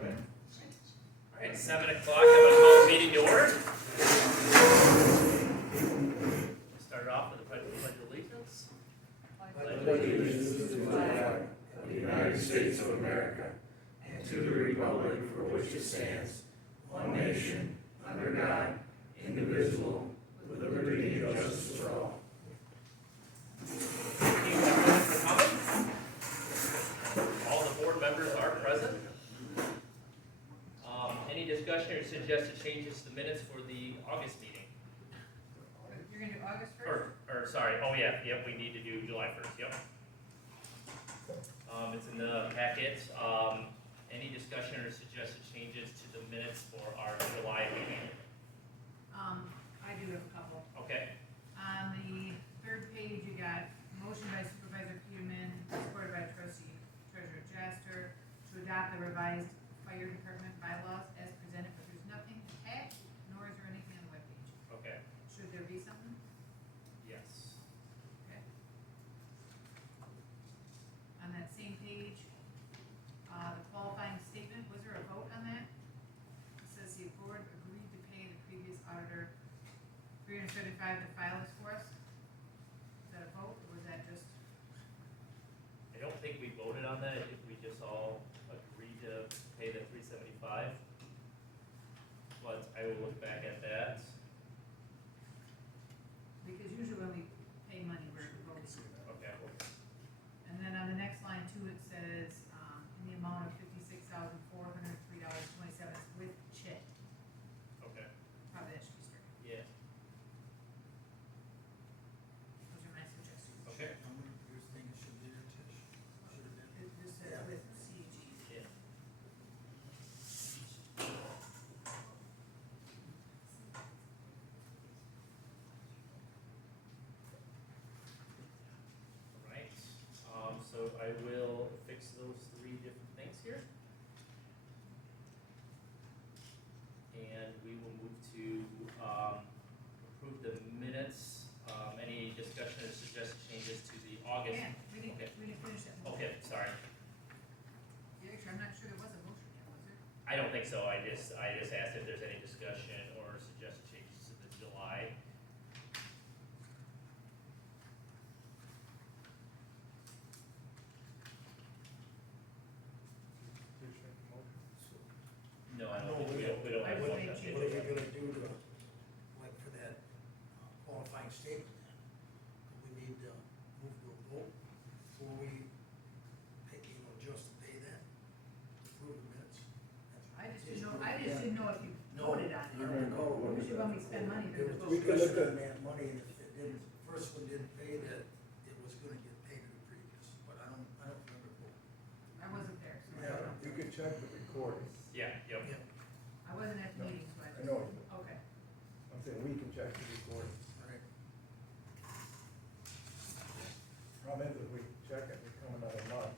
All right, 7 o'clock, I'm going to call the meeting to order. Start off with the pledge of allegiance. Pledge allegiance to the flag of the United States of America and to the republic for which it stands, one nation, under God, indivisible, with liberty and justice for all. Thank you everyone for coming. All the board members are present. Any discussion or suggested changes to the minutes for the August meeting? You're going to do August 1st? Sorry, oh yeah, yep, we need to do July 1st, yep. It's in the packet. Any discussion or suggested changes to the minutes for our July meeting? I do have a couple. Okay, On the third page, you got motion by Supervisor Peterman, supported by Trustee Treasurer Jaster, to adopt the revised fire department bylaws as presented, but there's nothing attached, nor is there anything on the webpage. okay, Should there be something? yes. Okay. On that same page, the qualifying statement, was there a vote on that? It says the board agreed to pay the previous auditor $375 to file this for us. Is that a vote, or was that just? I don't think we voted on that, I think we just all agreed to pay the $375. But I will look back at that. Because usually when we pay money, we're voting. Okay, And then on the next line too, it says, in the amount of $56,403.27 with CHIT. okay, Probably that should be straight. yeah, Those are my suggestions. okay, Your thing should be there, Tish. Should have been. It just says with CG. yeah. Right, so I will fix those three different things here. And we will move to, approve the minutes. Any discussion or suggested changes to the August? Yeah, we Okay. didn't finish that. motion. Okay, sorry. Yeah, actually, I'm not sure there was a motion yet, was there? I don't think so. I just asked if there's any discussion or suggested changes to the July. No, I don't think we don't have I one. would make that's changes. What are it. you gonna do to, like, for that qualifying statement then? Do we need to move to a vote before we pick, just to pay that? Approve the minutes? I just didn't know if you voted on it. You're gonna go. Usually when we spend money, there's a vote. We could look at that money, and if it didn't, first one didn't pay that, it was gonna get paid to the previous, but I don't remember voting. I wasn't there, so I Yeah, don't know. you could check the recording. Yeah, yep. I wasn't at the meeting, so I I just. know. Okay. I'm saying we can check the recording. All right. Problem is, if we check it, we come another month,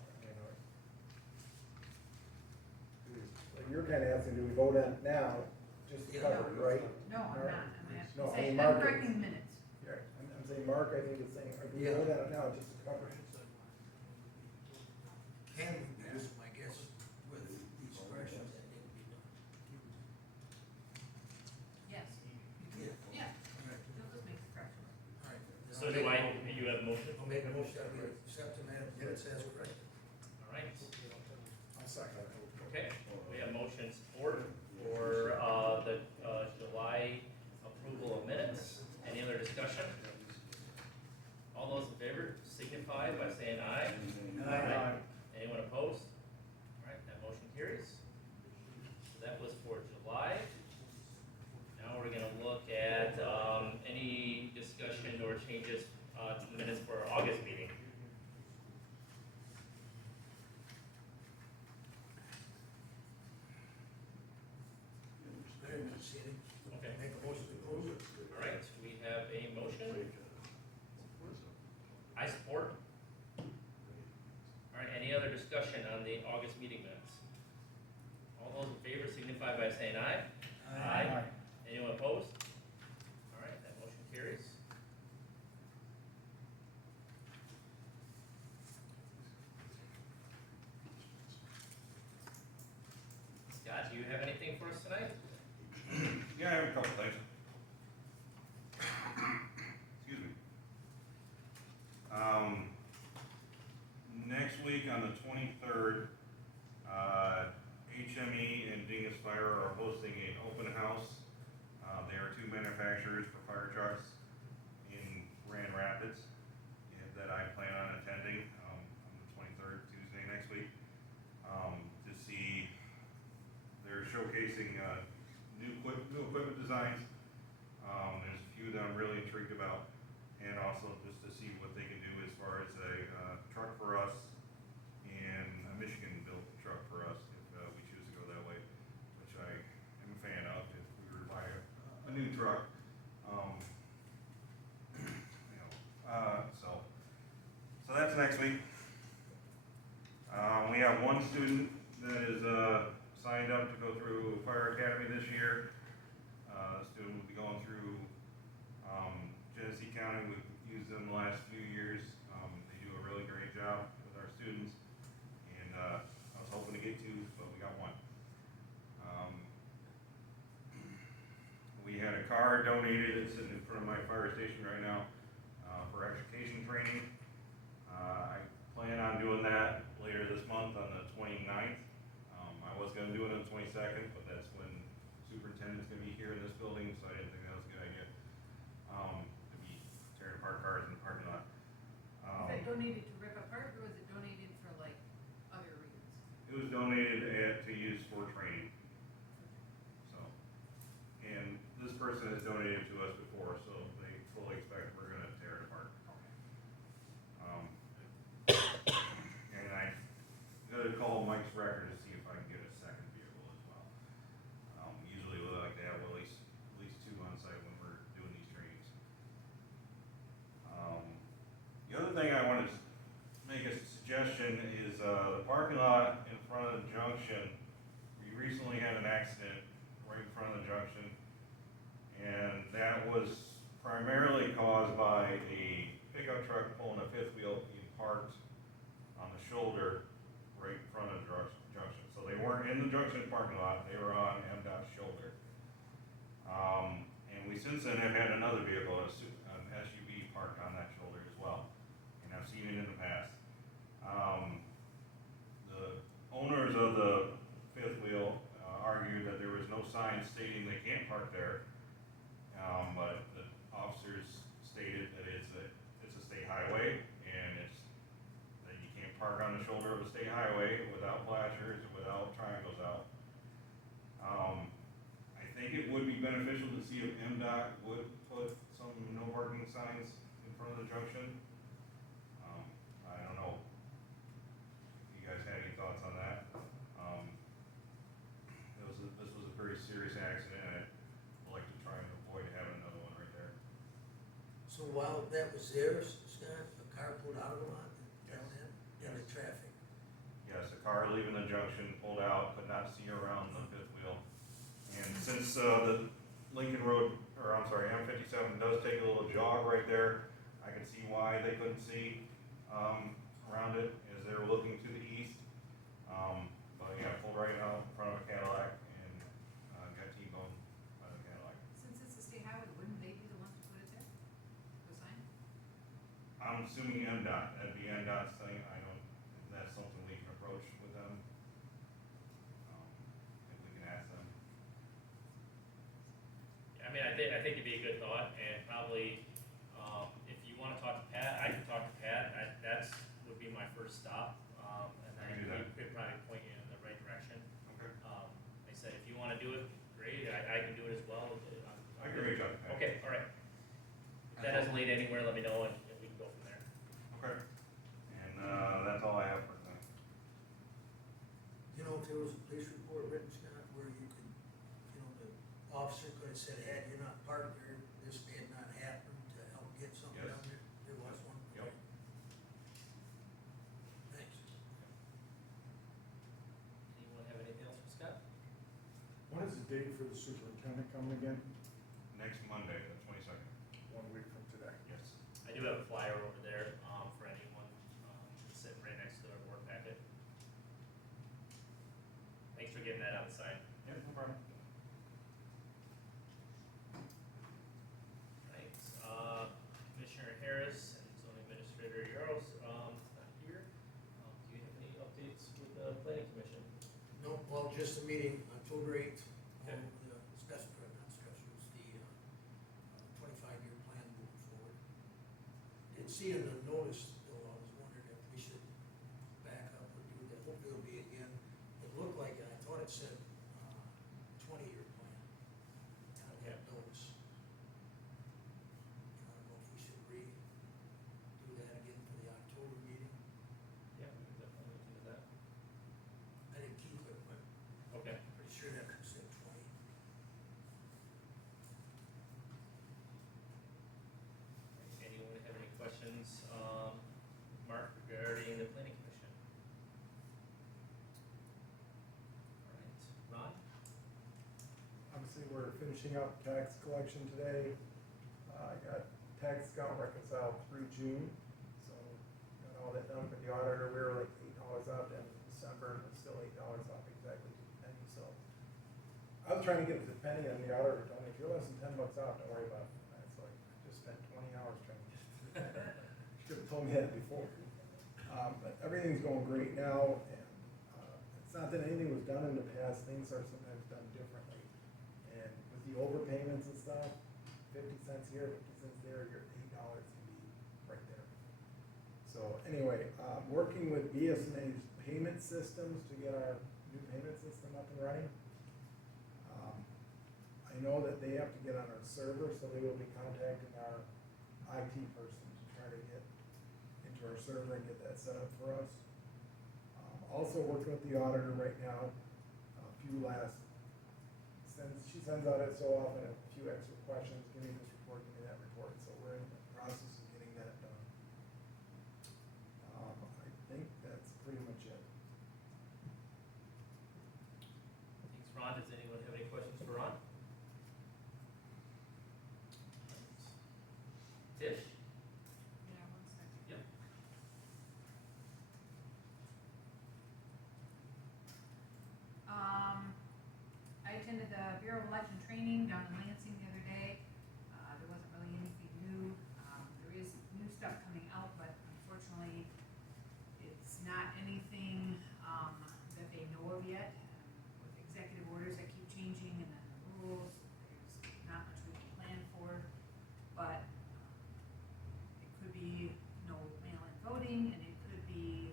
like you're kinda asking, do we vote on it now, just to cover it, right? No, I'm not. I'm No, I saying, mean, I'm Mark correcting is- the minutes. Yeah, I'm saying, Mark, I think is saying, are we Yeah. vote on it now, just to cover it? Can we pass them, I guess, with these corrections that need to be done? Yes. Yeah. Yeah, All right. they'll just make the correction. All right. Then So I'll do make- you have a motion? I'll make a motion that we accept the minutes as corrected. All right. I'll second it. Okay, we have motion support for, the, July approval of minutes. Any other discussion? All those in favor signify by saying aye. Aye. Anyone opposed? All right, that motion carries. So that was for July. Now we're gonna look at, any discussion or changes, to the minutes for our August meeting. Very much, Sandy. Okay, Make a motion to approve it. all right, we have a motion. I support. All right, any other discussion on the August meeting minutes? All those in favor signify by saying aye. Aye. Anyone opposed? All right, that motion carries. us tonight? Yeah, I have a couple things. Excuse me. Next week on the 23rd, HME and Dingus Fire are hosting an open house. They are two manufacturers for fire trucks in Grand Rapids that I plan on attending on the 23rd, Tuesday next week, to see. They're showcasing new equipment designs. There's a few that I'm really intrigued about, and also just to see what they can do as far as a truck for us and a Michigan-built truck for us if we choose to go that way, which I am a fan of. If we were to buy a new truck, so that's next week. We have one student that is signed up to go through Fire Academy this year. The student will be going through Genesee County. We've used them the last few years. They do a really great job with our students, and I was hoping to get two, but we got one. We had a car donated. It's sitting in front of my fire station right now for education training. I plan on doing that later this month on the 29th. I was going to do it on the 22nd, but that's when superintendent's going to be here in this building, so I didn't think that was a good idea. To be tearing apart cars in the parking lot. Is that donated to rip apart, or was it donated for like other reasons? It was donated to use for training. So, and this person has donated to us before, so they fully expect we're going to tear it apart. And I'm going to call Mike's Record to see if I can get a second vehicle as well. Usually we like to have at least two on site when we're doing these trainings. The other thing I wanted to make a suggestion is the parking lot in front of the junction. We recently had an accident right in front of the junction, and that was primarily caused by a pickup truck pulling a fifth wheel being parked on the shoulder right in front of the junction. So they weren't in the junction parking lot, they were on MDOT's shoulder. And we since then have had another vehicle, an SUV parked on that shoulder as well. And I've seen it in the past. The owners of the fifth wheel argued that there was no sign stating they can't park there. But the officers stated that it's a state highway, and it's that you can't park on the shoulder of a state highway without flashers, without triangles out. I think it would be beneficial to see if MDOT would put some no parking signs in front of the junction. I don't know if you guys had any thoughts on that. This was a very serious accident, and I'd like to try and avoid having another one right there. So while that was there, Scott, a car pulled out of the lot and down in the traffic. Yes, a car leaving the junction pulled out, could not see around the fifth wheel. And since the Lincoln Road, or I'm sorry, M57 does take a little jog right there, I can see why they couldn't see around it as they were looking to the east. But yeah, pulled right out in front of a Cadillac and got T-boned by the Cadillac. Since it's a state highway, wouldn't they be the ones to put it there? The sign? I'm assuming MDOT, that'd be MDOT's thing. I don't, if that's something we can approach with them. If we can ask them. I mean, I think it'd be a good thought, and probably, if you wanna talk to Pat, I can talk to Pat. That's, would be my first stop, and I can do then that. he could probably point you in the right direction. Okay. Like I said, if you wanna do it, great, I can do it as well. I can reach out to Pat. Okay, all right. If that doesn't lead anywhere, let me know, and we can go from there. Okay. And that's all I have for tonight. You know, if there was a police report written, Scott, where you could, the officer could have said, had you not parked there, this may have not happened, to help get something Yes. down there? There was one? Yep. Thanks. Anyone have anything else for Scott? When is the date for the superintendent coming again? Next Monday, the 22nd. 1 week from today. Yes. I do have a flyer over there, for anyone, sitting right next to our board packet. Thanks for getting that on the side. Yep, no problem. it said, 20-year plan. On that notice. I don't know if we should do that again for the October meeting. Yeah, we can definitely look into that. I didn't keep it, but Okay. pretty sure that said 20. Anyone have any questions, Mark, regarding the planning commission? All right, Ron? Obviously, we're finishing up tax collection today. I got tax account reconciled through June, so got all that done for the auditor. We were like $8 off in December, and we're still $8 off exactly to the penny, so. I was trying to get it to the penny, and the auditor told me, if you're less than $10 off, don't worry about it. And it's like, I just spent 20 hours trying to get it to the penny. Should have told me that before. But everything's going great now, and it's not that anything was done in the past, things are sometimes done differently. And with the overpayments and stuff, 50 cents here, 50 cents there, your $8 can be right there. So anyway, working with BSNA's payment systems to get our new payment system up and running. I know that they have to get on our server, so they will be contacting our IT person to try to get into our server and get that set up for us. Also working with the auditor right now, she sends out it so often, a few extra questions, give me this report, give me that report, so we're in the process of getting that done. I think that's pretty much it. Thanks, Ron. Does anyone have any questions for Ron? Tish? Yeah, 1 second. Yep. I attended the Bureau of Election Training down in Lansing the other day. There wasn't really anything new. There is new stuff coming out, but unfortunately, it's not anything, that they know of yet. With executive orders that keep changing and then the rules, there's not much we can plan for. But it could be no mail-in voting, and it could be,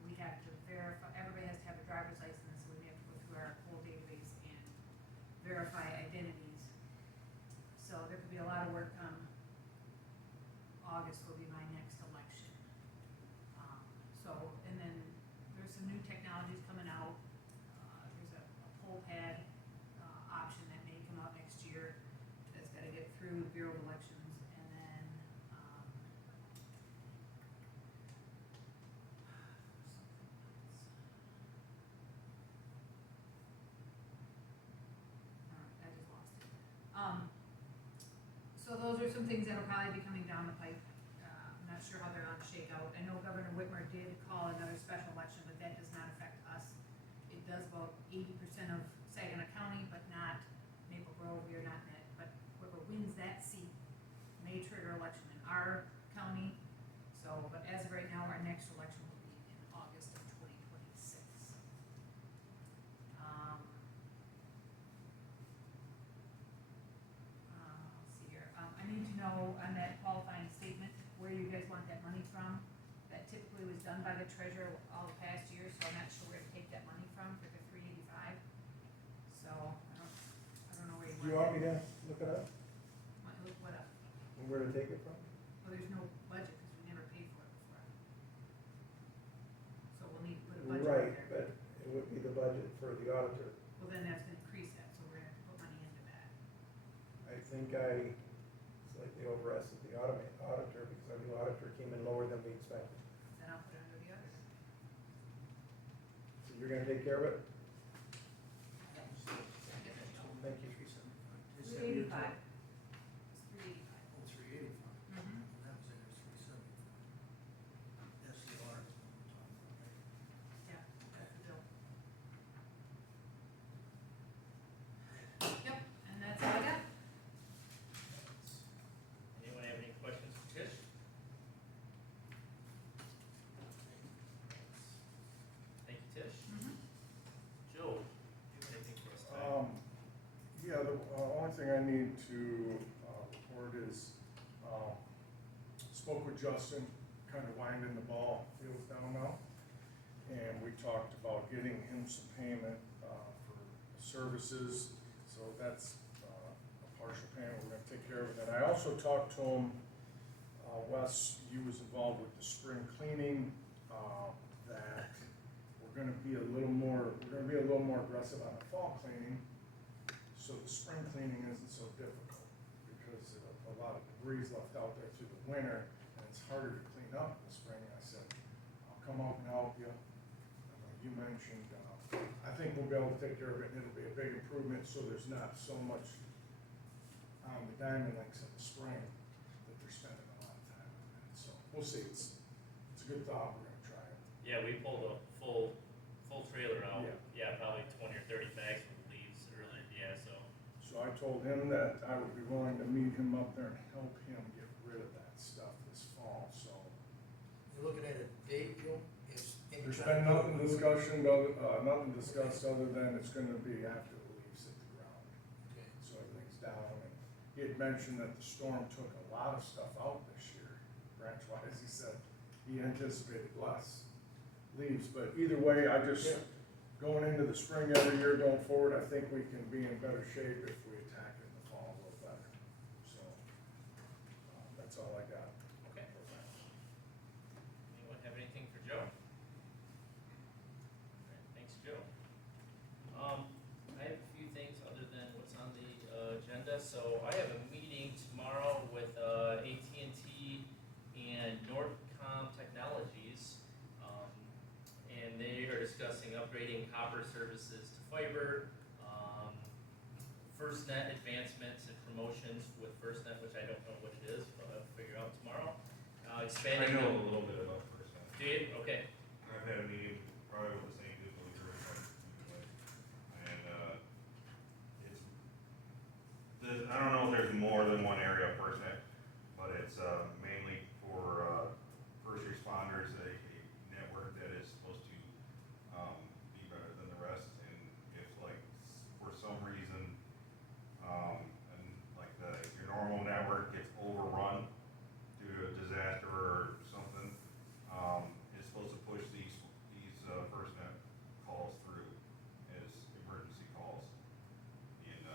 we have to verify, everybody has to have a driver's license, so we have to go through our whole database and verify identities. So there could be a lot of work come. August will be my next election. And then there's some new technologies coming out. There's a poll pad, option that may come out next year that's gotta get through the Bureau of Elections, and then, I just lost it. So those are some things that'll probably be coming down the pipe. I'm not sure how they're gonna shake out. I know Governor Whitmer did call another special election, but that does not affect us. It does about 80% of Saginaw County, but not Maple Grove. We are not in it. But whoever wins that seat may trigger election in our county. So, but as of right now, our next election will be in August of 2026. Let's see here. I need to know on that qualifying statement where you guys want that money from. That typically was done by the treasurer all the past years, so I'm not sure where to take that money from for the $385. So I don't know where you want. Do you want me to look it up, Want to look what up? and where to take it from? Well, there's no budget because we never paid for it before. So we'll need to put a budget in Right, there. but it would be the budget for the auditor. Well, then that's gonna increase that, so we're gonna have to put money into that. I think I slightly overestimated the auditor because our new auditor came in lower than we expected. Then I'll put it under the other. So you're gonna take care of it? Thank you. 385. It's 385. Oh, 385. Mm-hmm. That was in there, 375. That's the article we're talking about, right? Yeah, that's the bill. Thanks. Yep, and that's all I got. Anyone have any questions for Tish? Thank you, Tish. Mm-hmm. Joe, do you have anything for us tonight? Yeah, the only thing I need to report is, spoke with Justin, kind of winding the ball fields down now. And we talked about getting him some payment services, so that's a partial payment, we're gonna take care of it. And I also talked to him, Wes, you was involved with the spring cleaning, that we're gonna be a little more aggressive on the fall cleaning, so the spring cleaning isn't so difficult, because a lot of debris is left out there through the winter, and it's harder to clean up in the spring. I said, I'll come out and help you. You mentioned, I think we'll be able to take care of it, and it'll be a big improvement, so there's not so much on the diamond links in the spring that they're spending a lot of time on that. So we'll see. It's a good thought. We're gonna try it. Yeah, we pulled a full trailer out. Yeah. Yeah, probably 20 or 30 bags of leaves earlier, yeah, so. So I told him that I would be willing to meet him up there and help him get rid of that stuff this fall. So You're looking at a date, Joe? Is any there's time- been nothing discussed other than it's gonna be after the leaves hit the ground. Okay. So everything's down, and he had mentioned that the storm took a lot of stuff out this year, branch wise. He said he anticipated less leaves, but either way, going into the spring every year going forward, I think we can be in better shape if we attack it in the fall a little better. So, that's all I got. Okay. Anyone have anything for Joe? Alright, thanks, Joe. I have a few things other than what's on the agenda. So I have a meeting tomorrow with AT&T and Northcom Technologies. And they are discussing upgrading copper services to fiber, FirstNet advancements and promotions with FirstNet, which I don't know what it is, but I'll figure out tomorrow. I Expanding. know a little bit about FirstNet. Do you? Okay. I've had a meeting probably with the same people here, and, I don't know if there's more than one area of FirstNet, but it's, mainly for, first responders, a network that is supposed to, be better than the rest, and if like, for some reason, and like your normal network gets overrun due to a disaster or something, it's supposed to push these FirstNet calls through as emergency calls. And,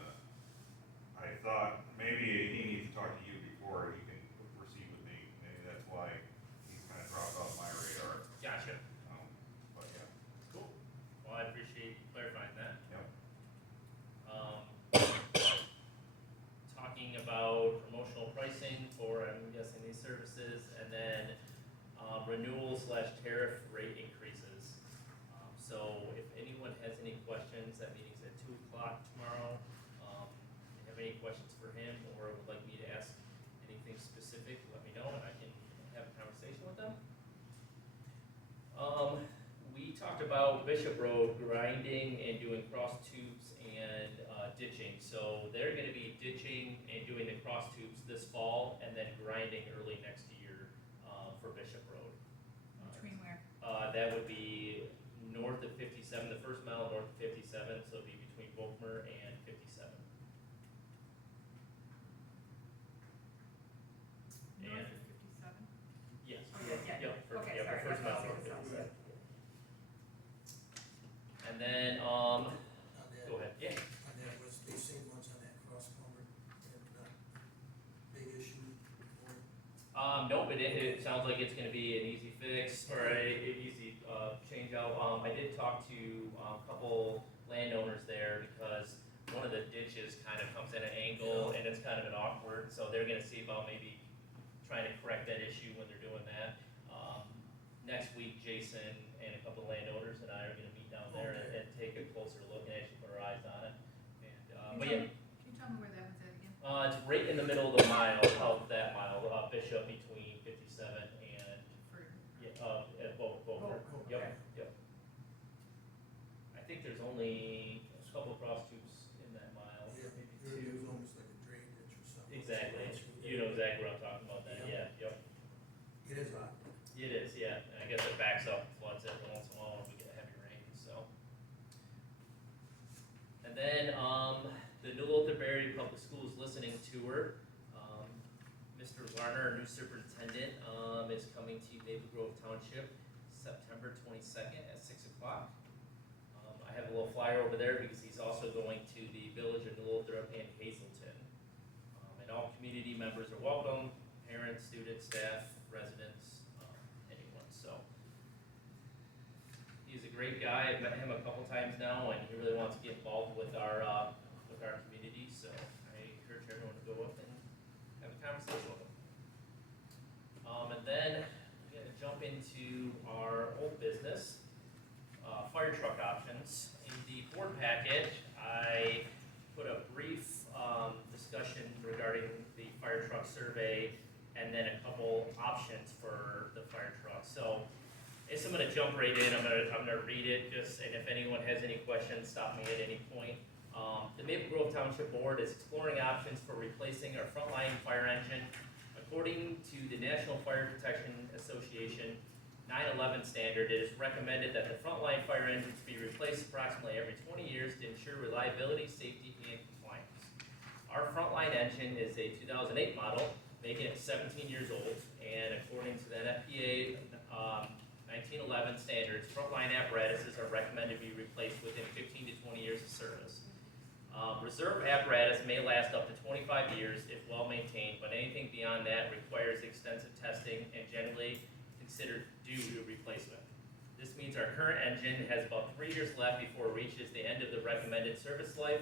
I thought maybe he needs to talk to you before he can proceed with me, maybe that's why he's kind of dropped off my radar, Gotcha. but yeah, Cool. Well, I appreciate you clarifying that. yep. Talking about promotional pricing for, I'm guessing, these services, and then renewal/tariff rate increases. So if anyone has any questions, that meeting's at 2 o'clock tomorrow. If you have any questions for him or would like me to ask anything specific, let me know and I can have a conversation with them. We talked about Bishop Road grinding and doing cross tubes and ditching. So they're gonna be ditching and doing the cross tubes this fall and then grinding early next year, for Bishop Road. Between where? That would be north of 57, the first mile north of 57, so it'd be between Volkmer and 57. North And, of 57? yes, Oh, yeah. yep, Okay, yeah, sorry, the first yeah, mile I north see of the 57. And then, On that, go ahead, yeah. on that, was they seen ones on that cross culvert, and, big issue before? Nope, it sounds like it's gonna be an easy fix, or an easy, change out. I did talk to a couple landowners there, because one of the ditches kind of comes at an angle, and it's kind of an awkward, so they're gonna see about maybe trying to correct that issue when they're doing that. Next week, Jason and a couple landowners and I are gonna meet down there and take a closer look and actually put our eyes on it. And, but yeah, Can you tell me where that one's at again? it's right in the middle of the mile, of that mile, Bishop, between 57 and, For, yeah, at Volkmer. Volkmer, Yep, okay. yep. I think there's only a couple of cross tubes in that mile, Yeah, maybe it was two. almost like a drain ditch or something. Exactly, So you know exactly what I'm talking about then, Yeah. yeah, yep. It is hot. It is, yeah, and I guess it backs up, floods every once in a while when we get heavy rain, so. And then, the New Lotharberry Public Schools listening tour, Mr. Larner, our new superintendent, is coming to Maple Grove Township September 22nd at 6 o'clock. I have a little flyer over there because he's also going to the village of New Lothrop and Hazelton. And all community members are welcome, parents, students, staff, residents, anyone, so. He's a great guy, I've met him a couple times now, and he really wants to get involved with our community, so I encourage everyone to go up and have a conversation with him. And then we're gonna jump into our old business, fire truck options. In the board packet, I put a brief discussion regarding the fire truck survey and then a couple options for the fire truck. So I guess I'm gonna jump right in, I'm gonna read it just, and if anyone has any questions, stop me at any point. The Maple Grove Township Board is exploring options for replacing our frontline fire engine. According to the National Fire Protection Association 911 standard, it is recommended that the frontline fire engines be replaced approximately every 20 years to ensure reliability, safety, and compliance. Our frontline engine is a 2008 model, making it 17 years old, and according to the NFPA 1911 standards, frontline apparatuses are recommended to be replaced within 15 to 20 years of service. Reserve apparatus may last up to 25 years if well maintained, but anything beyond that requires extensive testing and generally considered due to replacement. This means our current engine has about 3 years left before it reaches the end of the recommended service life,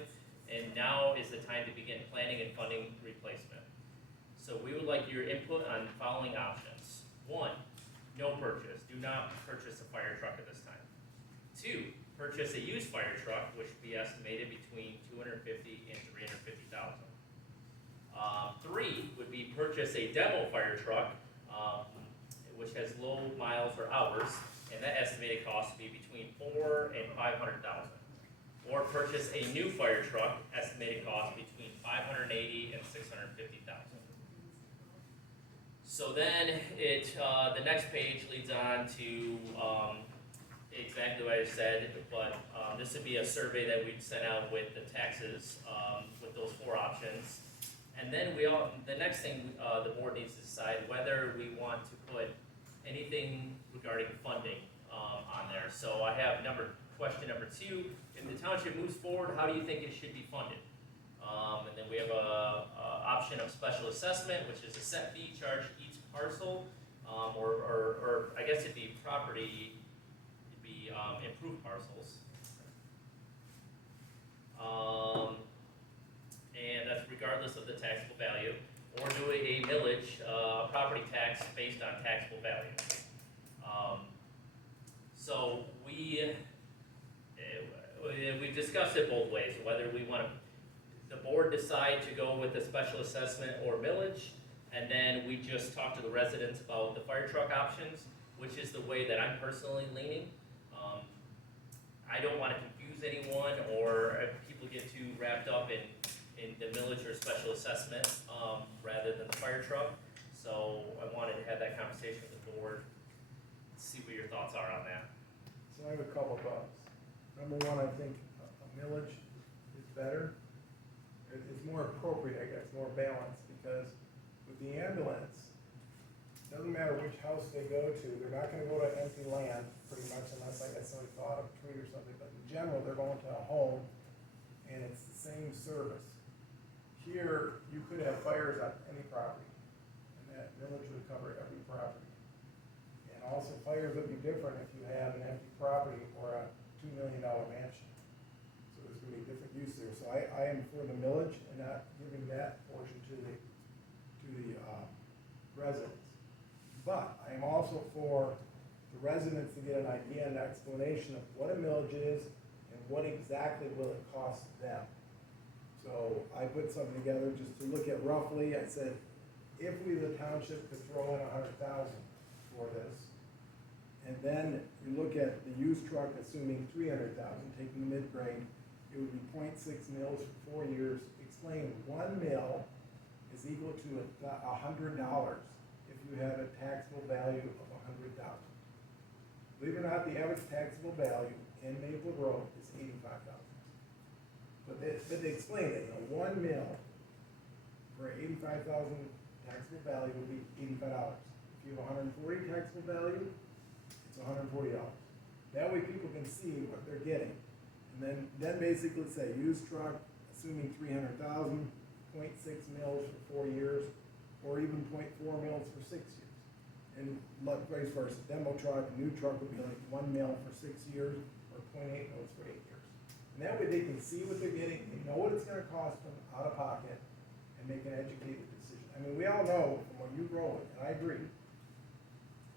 and now is the time to begin planning and funding replacement. So we would like your input on the following options. 1, no purchase. Do not purchase a fire truck at this time. 2, purchase a used fire truck, which would be estimated between $250,000 and $350,000. 3 would be purchase a demo fire truck, which has low miles or hours, and that estimated cost would be between $400,000 and $500,000. Or purchase a new fire truck, estimated cost between $580,000 and $650,000. So then the next page leads on to exactly what I said, but this would be a survey that we'd send out with the taxes, with those 4 options. And then the next thing the board needs to decide whether we want to put anything regarding funding on there. So I have question number 2, if the township moves forward, how do you think it should be funded? And then we have a option of special assessment, which is a set fee charged each parcel, or I guess it'd be improved parcels. And that's regardless of the taxable value, or do a millage, property tax based on taxable value. So we've discussed it both ways, whether we want the board decide to go with the special assessment or millage, and then we just talk to the residents about the fire truck options, which is the way that I'm personally leaning. I don't want to confuse anyone or people get too wrapped up in the millage or special assessment rather than the fire truck. So I wanted to have that conversation with the board, see what your thoughts are on that. So I have a couple thoughts. Number 1, I think a millage is better. It's more appropriate, I guess, more balanced, because with the ambulance, it doesn't matter which house they go to, they're not gonna go to empty land, pretty much, unless I guess somebody thought of a tree or something, but in general, they're going to a home, and it's the same service. Here, you could have fires on any property, and that millage would cover every property. And also, fires would be different if you have an empty property or a $2 million mansion. So there's gonna be different use there. So I am for the millage and not giving that portion to the residents. But I am also for the residents to get an idea and explanation of what a millage is and what exactly will it cost them. So I put something together just to look at roughly. I said, if we, the township, could throw in $100,000 for this, and then you look at the used truck, assuming $300,000, taking the mid-grade, it would be 0.6 mils for 4 years. Explain 1 mil is equal to $100 if you have a taxable value of $100,000. Believe it or not, the average taxable value in Maple Grove is $85,000. But they explain it, 1 mil for $85,000 taxable value would be $85. If you have $140 taxable value, it's $140. That way people can see what they're getting. And then basically say used truck, assuming 300,000, 0.6 mils for 4 years, or even 0.4 mils for 6 years. And vice versa, demo truck, new truck would be like 1 mil for 6 years, or 0.8 mils for 8 years. And that way they can see what they're getting, they know what it's gonna cost them out of pocket, and make an educated decision. I mean, we all know from when you roll it, and I agree,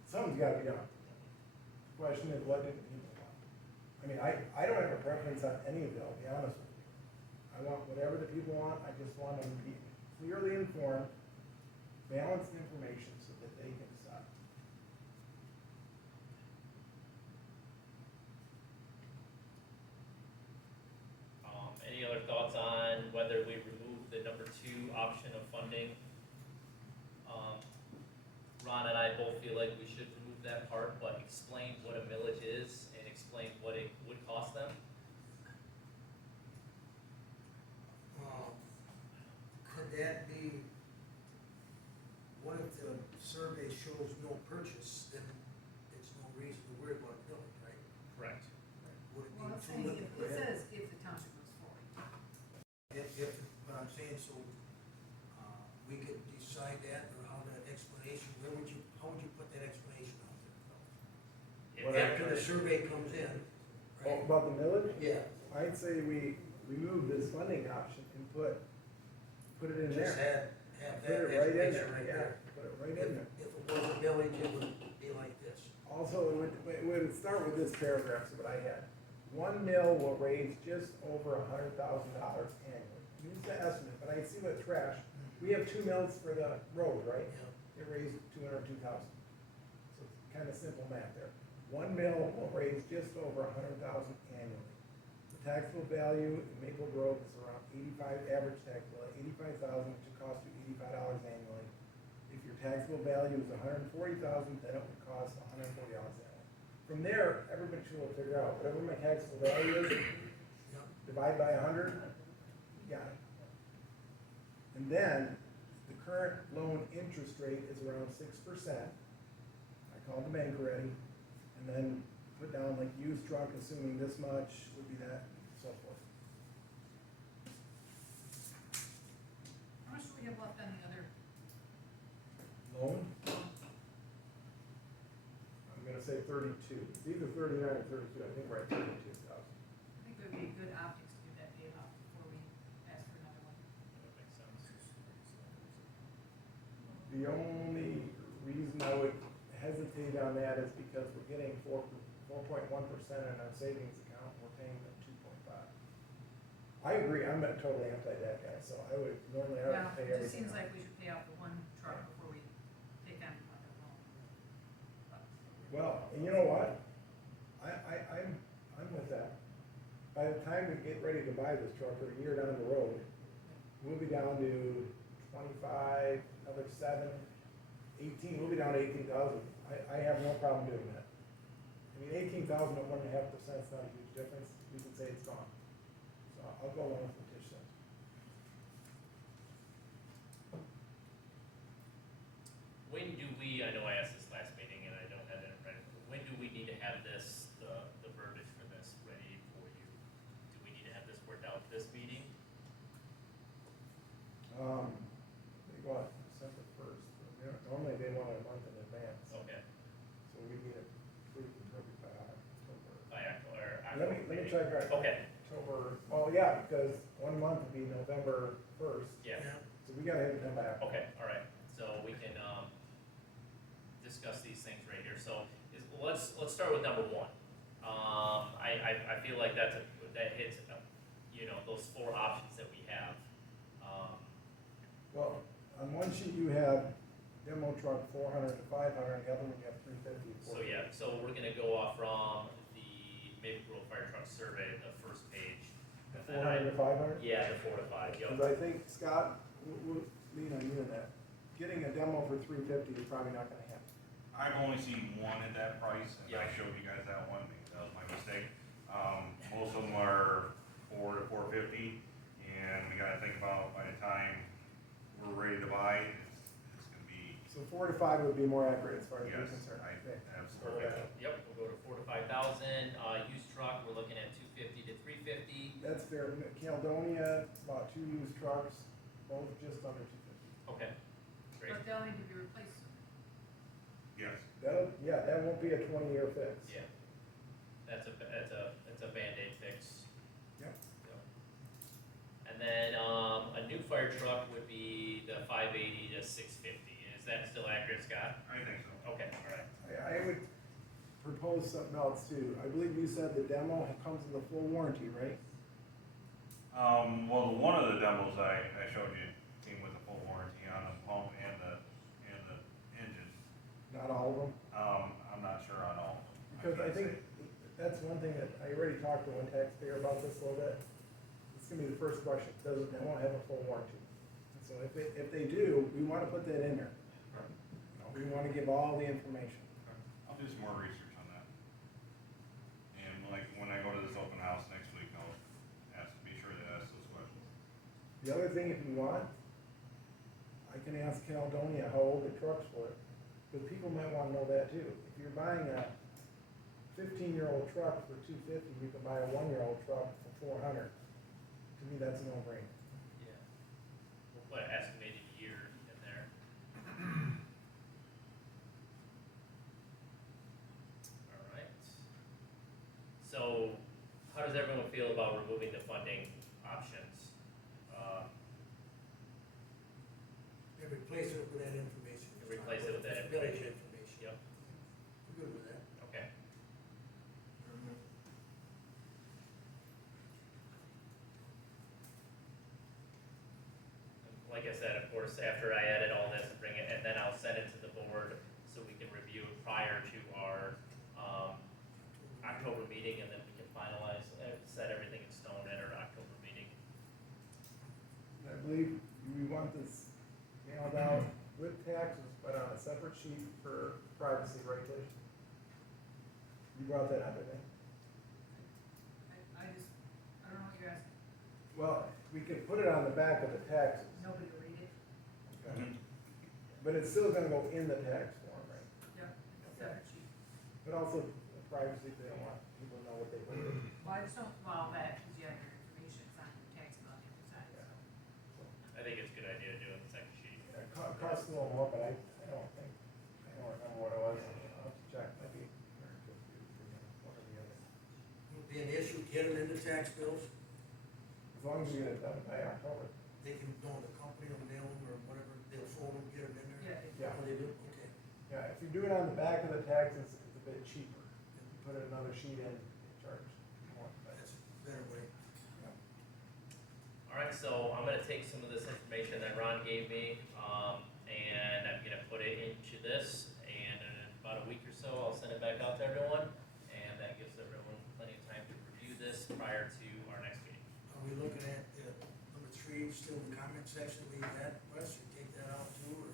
something's gotta be done. The question is, what did the people want? I mean, I don't have a preference on any of it, I'll be honest with you. I want whatever the people want, I just want them to be clearly informed, balanced information so that they can decide. Any other thoughts on whether we remove the number 2 option of funding? Ron and I both feel like we should remove that part, but explain what a millage is and explain what it would cost them. Could that be, what if the survey shows no purchase, then it's no reason to worry about billing, right? Correct. Would it Well, be it's too saying, late? it says if the township moves forward. But I'm saying, so, we could decide that, or how that explanation, how would you put that explanation out there? If After the survey comes in, Oh, right? about the millage? Yeah, I'd say we remove this funding option and put it in just there. have Put that it right in explanation there, right yeah, there. put it right in there. If it was a village, it would be like this. Also, it would start with this paragraph, so what I had. 1 mil will raise just over $100,000 annually. Use the estimate, but I see what trash, we have 2 mils for the road, right? Yeah. It raised 202,000. So it's kind of simple math there. 1 mil will raise just over 100,000 annually. The taxable value in Maple Grove is around 85, average taxable at 85,000, which would cost you $85 annually. If your taxable value is 140,000, then it would cost $140 annually. From there, everybody should will figure out whatever my taxable value is, Yeah. divide by 100, got it. And then, the current loan interest rate is around 6%. I called the bank already, and then put down like used truck, assuming this much would be that, and so forth. How much do we have left on the other? Loan? I'm gonna say 32. It's either 39 or 32, I think we're at 32,000. I think it would be good optics to get that paid off before we ask for another one. That makes sense. The only reason I would hesitate on that is because we're getting 4.1% in our savings account, and we're paying them 2.5. I agree, I'm not totally anti that guy, so I would, normally I Well, would pay it just everything. seems out. like we should pay off the one truck before we take on another loan. Well, and you know what? I'm with that. By the time we get ready to buy this truck, or a year down the road, we'll be down to 25, another 7, 18, we'll be down to 18,000. I have no problem doing that. I mean, 18,000 at 1.5% is not a huge difference. You can say it's gone. So I'll go along with what Tish says. When do we, I know I asked this last meeting and I don't have it ready, when do we need to have this, the verbiage for this ready for you? Do we need to have this worked out this meeting? They go out December 1st. Normally they want it a month in advance. Okay, So we need it approved and perfect by October. by October. Let me check right. Okay, October, well, yeah, because 1 month would be November 1st. yeah, So we gotta hit it by October. okay, all right, so we can, discuss these things right here, so, let's start with number 1. I feel like that hits, those 4 options that we have. Well, on one sheet you have demo truck 400 to 500, the other one you have 350 to 450. So, yeah, so we're gonna go off from the Maple Grove Fire Truck Survey, the first page. and then 400 to 500? Yeah, the 4 to 5, yep. Because I think, Scott, we'll lean on you on that. Getting a demo for 350 is probably not gonna happen. I've only seen one at that price, and I Yeah. showed you guys that one, because that was my mistake. Most of them are 4 to 450, and we gotta think about by the time we're ready to buy, it's gonna be, So 4 to 5 would be more accurate as far as you're yes, concerned. Okay. absolutely. Yep, we'll go to 4 to 5,000, used truck, we're looking at 250 to 350. fair. Caledonia bought 2 used trucks, both just under 250. Okay, great. But they'll need to be replaced soon. Yes. That won't be a 20-year fix. Yeah, that's a Band-Aid fix. Yep. Yep. And then, a new fire truck would be the 580 to 650. Is that still accurate, Scott? I think so. Okay, all right. I would propose something else too. I believe you said the demo comes with a full warranty, right? Well, one of the demos I showed you came with a full warranty on the pump and the engine. Not all of them? I'm not sure on all of them. Because I can't think say. that's one thing that, I already talked to one taxpayer about this a little bit. It's gonna be the first question, does it, they won't have a full warranty. And so if they do, we wanna put that in there. You know, we wanna give all the information. I'll do some more research on that. And like, when I go to this open house next week, I'll be sure to ask those questions. The other thing, if you want, I can ask Caledonia how old the trucks were, because people might wanna know that too. If you're buying a 15-year-old truck for $250, you can buy a 1-year-old truck for $400. To me, that's a no-brainer. Yeah. We'll put an estimated year in there. All right. So, how does everyone feel about removing the funding options? And replace it with that information. Replace it with that Village information. information. Yep, I'm good with that. okay. Like I said, of course, after I edit all this and bring it, and then I'll send it to the board so we can review it prior to our, October meeting, and then we can finalize, set everything in stone at our October meeting. I believe we want this nailed out with taxes, but on a separate sheet for privacy, right, Liz? You brought that up, I think. I don't know what you're asking. Well, we could put it on the back of the taxes. Nobody will read it. Okay. But it's still gonna go in the tax form, right? Yep, separate sheet. But also the privacy, they don't want people to know what they voted. Well, I just don't, well, that, because you have your information, it's on your tax bill on the other side, so. I think it's a good idea to do it in the second sheet. It costs a little more, but I don't think, I don't remember what it was. I'll have to check, maybe. One or the other. Would be an issue, get them in the tax bills, As long as we get it done by October. they can know the company will mail them or whatever, they'll fold them, get them in there. Yeah. Yeah. Oh, they do, okay. Yeah, if you do it on the back of the taxes, it's a bit cheaper. If you put another sheet in, you charge more. But, That's a better way. yeah. All right, so I'm gonna take some of this information that Ron gave me, and I'm gonna put it into this, and in about a week or so, I'll send it back out to everyone, and that gives everyone plenty of time to review this prior to our next meeting. Are we looking at, number 3, still the comment section we had, Wes, or take that out too, or?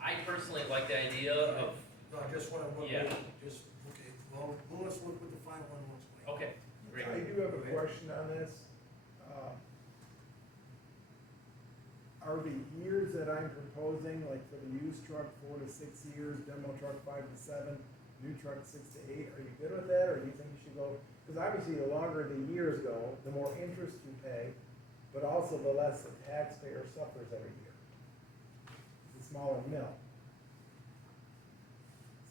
I personally like the idea of, No, I just wanna, Yeah. just, okay, well, let's look with the final one once. okay, great. I do have a question on this. Are the years that I'm proposing, like for the used truck, 4 to 6 years, demo truck 5 to 7, new truck 6 to 8, are you good with that, or do you think you should go? Because obviously, the longer the years go, the more interest you pay, but also the less the taxpayer suffers every year. The smaller mill.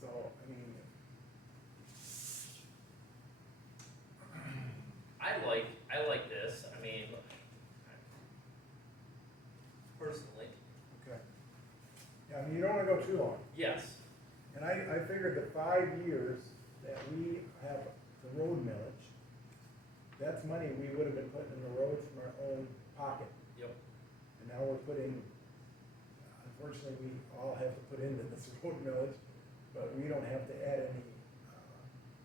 So, I mean, I like this, I mean, personally, okay. Yeah, I mean, you don't wanna go too long. yes, And I figured the 5 years that we have the road millage, that's money we would have been putting in the roads from our own pocket. yep, And now we're putting, unfortunately, we all have to put into this road millage, but we don't have to add any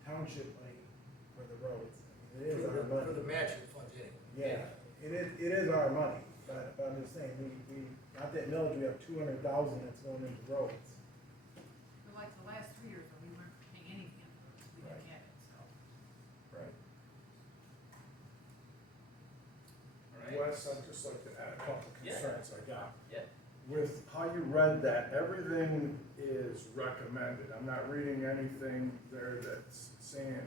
township money for the roads. I mean, it is our For money. the matching funds, anyway. Yeah, it is our money, but I'm just saying, we, not that millage, we have 200,000 that's going into roads. But like the last 3 years, we weren't paying anything for it, we didn't have it, so. Right. all right. Wes, I'd just like to add a couple Yeah. concerns I got. Yeah. With how you read that, everything is recommended. I'm not reading anything there that's saying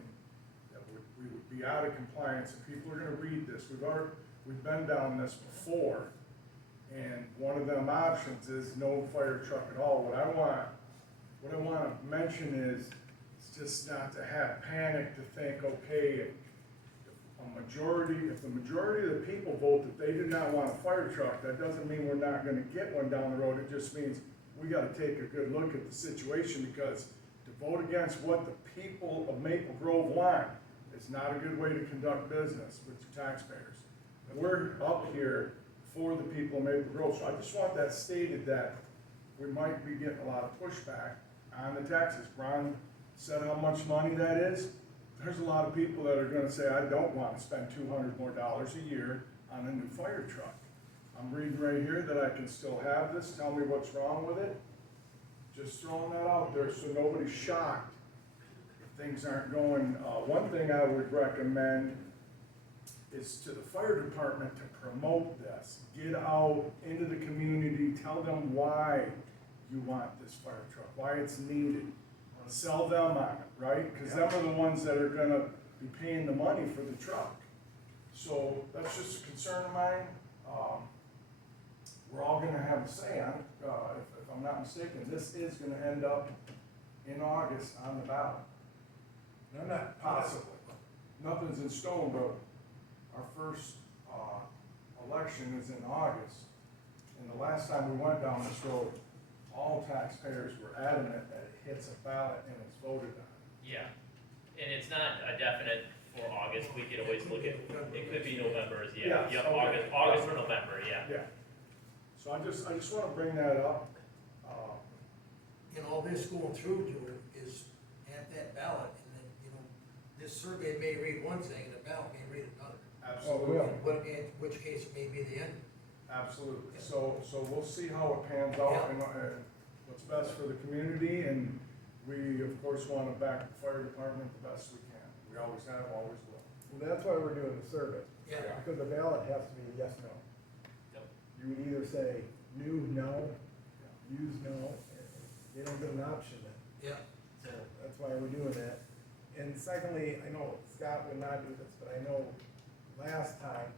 that we would be out of compliance, and people are gonna read this, we've been down this before. And one of them options is no fire truck at all. What I wanna mention is, it's just not to have panic to think, okay, if the majority of the people vote that they do not want a fire truck, that doesn't mean we're not gonna get one down the road. It just means we gotta take a good look at the situation, because to vote against what the people of Maple Grove want is not a good way to conduct business with your taxpayers. And we're up here for the people of Maple Grove, so I just want that stated, that we might be getting a lot of pushback on the taxes. Ron said how much money that is. There's a lot of people that are gonna say, I don't wanna spend $200 more a year on a new fire truck. I'm reading right here that I can still have this, tell me what's wrong with it. Just throwing that out there so nobody's shocked if things aren't going. One thing I would recommend is to the fire department to promote this. Get out into the community, tell them why you want this fire truck, why it's needed. Sell them on it, right? Because them are the ones that are gonna be paying the money for the truck. So that's just a concern of mine. We're all gonna have a say on it. If I'm not mistaken, this is gonna end up in August on the ballot. I'm not Possibly. Nothing's in stone, but our first election is in August. And the last time we went down this road, all taxpayers were adamant that it hits a ballot and it's voted on. Yeah, and it's not a definite for August, we could always look at, it could be November, yeah, Yes, yep, okay. August or November, yeah. Yeah. So I just wanna bring that up. And all this going through to it is at that ballot, and then, this survey may read one thing, and the ballot may read another. Absolutely. In which case it may be the end. Absolutely. So we'll see how it pans out and what's best for the community, and we, of course, wanna back the fire department the best we can. We always have, always will. Well, that's why we're doing the survey, Yeah. because the ballot has to be yes, no. Yep. You would either say new, no, use no, and they don't get an option then. Yeah. So that's why we're doing that. And secondly, I know Scott would not do this, but I know last time,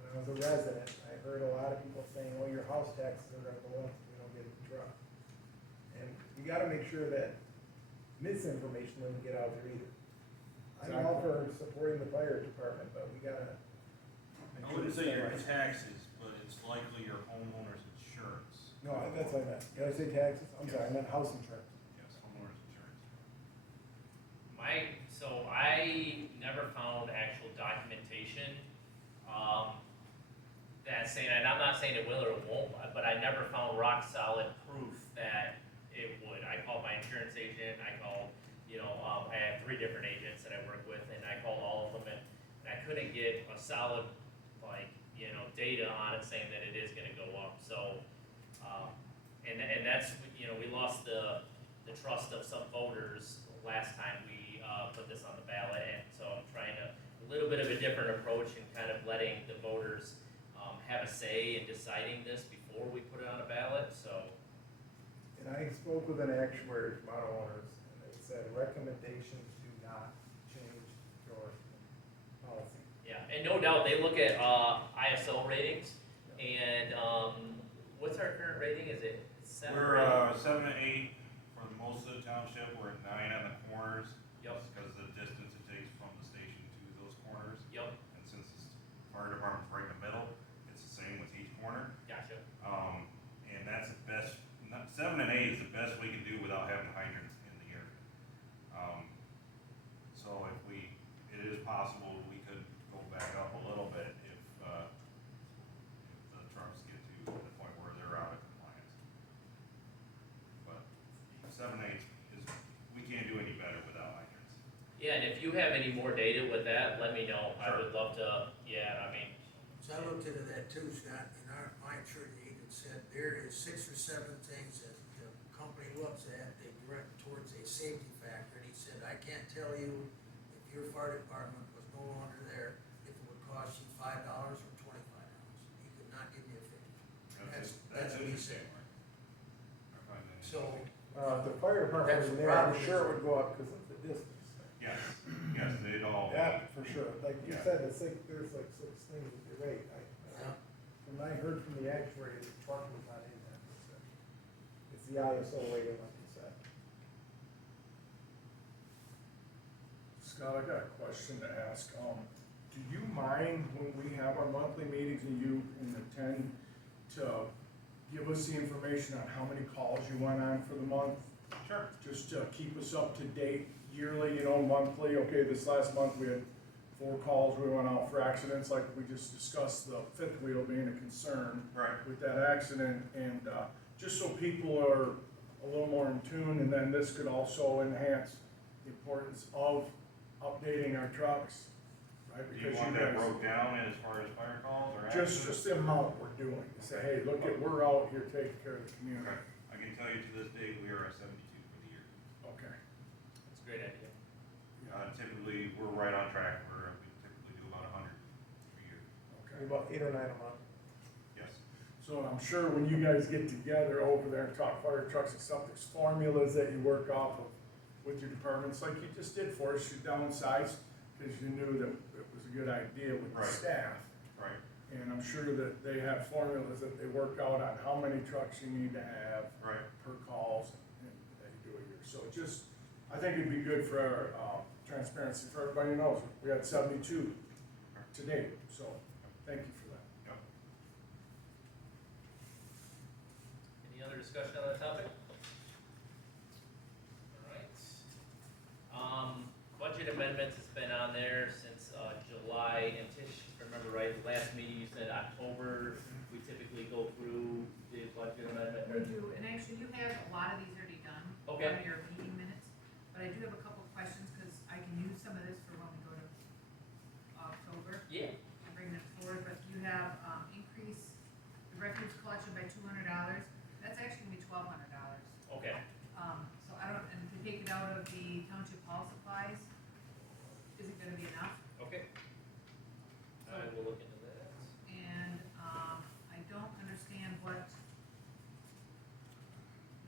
when I was a resident, I heard a lot of people saying, oh, your house taxes are gonna go up if you don't get a truck. And you gotta make sure that misinformation doesn't get out there either. I'm all for supporting the fire department, but we gotta. I wouldn't say your taxes, but it's likely your homeowner's insurance. No, that's what I meant. Did I say taxes? I'm sorry, I meant house insurance. Yes, homeowner's insurance. So I never found actual documentation, that saying, and I'm not saying it will or it won't, but I never found rock solid proof that it would. I called my insurance agent, I called, I have 3 different agents that I work with, and I called all of them, and I couldn't get a solid, data on it saying that it is gonna go up, so, and that's, we lost the trust of some voters last time we, put this on the ballot, and so I'm trying a little bit of a different approach and kind of letting the voters, have a say in deciding this before we put it on a ballot, so. And I spoke with an actuary from auto owners, and they said recommendations do not change your policy. Yeah, and no doubt, they look at, ISO ratings, and, what's our current rating, is it 7 or We're 8? 7 to 8 for most of the township. We're at 9 on the corners. Yep. Just because of the distance it takes from the station to those corners. Yep, And since the fire department's right in the middle, it's the same with each corner. gotcha, And that's the best. 7 and 8 is the best we can do without having hydrants in the area. So if it is possible, we could go back up a little bit if the trucks get to the point where they're out of compliance. But 7 and 8 is, we can't do any better without hydrants. yeah, and if you have any more data with that, let me know, I Sure. would love to, yeah, I mean, So I looked into that too, Scott, and my insurance agent said there is 6 or 7 things that the company looks at, they direct towards a safety factor, and he said, I can't tell you if your fire department was no longer there, if it would cost you $5 or $25. He could not give me a figure. That's what he interesting. said. I find that So, If the fire department That's was the there, I'm problem. sure it would go up because of the distance. Yes, they'd all. That for sure, like you Yeah. said, there's like 6 things that they rate, from what I heard from the actuary, the truck was not in that, it's the ISO rating, like you said. Scott, I got a question to ask. Do you mind when we have our monthly meetings and you attend to give us the information on how many calls you went on for the month? Sure. Just to keep us up to date yearly, monthly. Okay, this last month we had 4 calls, we went out for accidents, like we just discussed, the fifth wheel being a concern Right. with that accident, and just so people are a little more in tune, and then this could also enhance the importance of updating our trucks, right? Do you Because want that guys- broke down as far as fire calls or Just accidents? the amount we're doing, to say, hey, look at, we're out here taking care of the community. Okay. I can tell you to this day, we are at 72 for the year. Okay. That's a great idea. Typically, we're right on track. We typically do about 100 a year. Okay. About 8 or 9 a month. Yes. So I'm sure when you guys get together over there and talk fire trucks and stuff, there's formulas that you work off of with your departments, like you just did for us, you downsized, because you knew that it was a good idea with the Right. staff. Right. And I'm sure that they have formulas that they work out on how many trucks you need to have Right. per calls and that you do a year. So just, I think it'd be good for our transparency, for everybody who knows, we had 72 to date, so thank you for that. Yep. Any other discussion on that topic? All right. Budget amendments has been on there since July, and Tish, if I remember right, last meeting you said October, we typically go through the budget amendment. We do, and actually you have a lot of these already done. Okay. On your meeting minutes, but I do have a couple of questions, cause I can use some of this for when we go to October. Yeah, I bring them forward, but you have, increase the refuse collection by $200, that's actually gonna be $1,200. okay. So I don't, and to take it out of the township hall supplies, is it gonna be enough? Okay. I will look into that. And, I don't understand what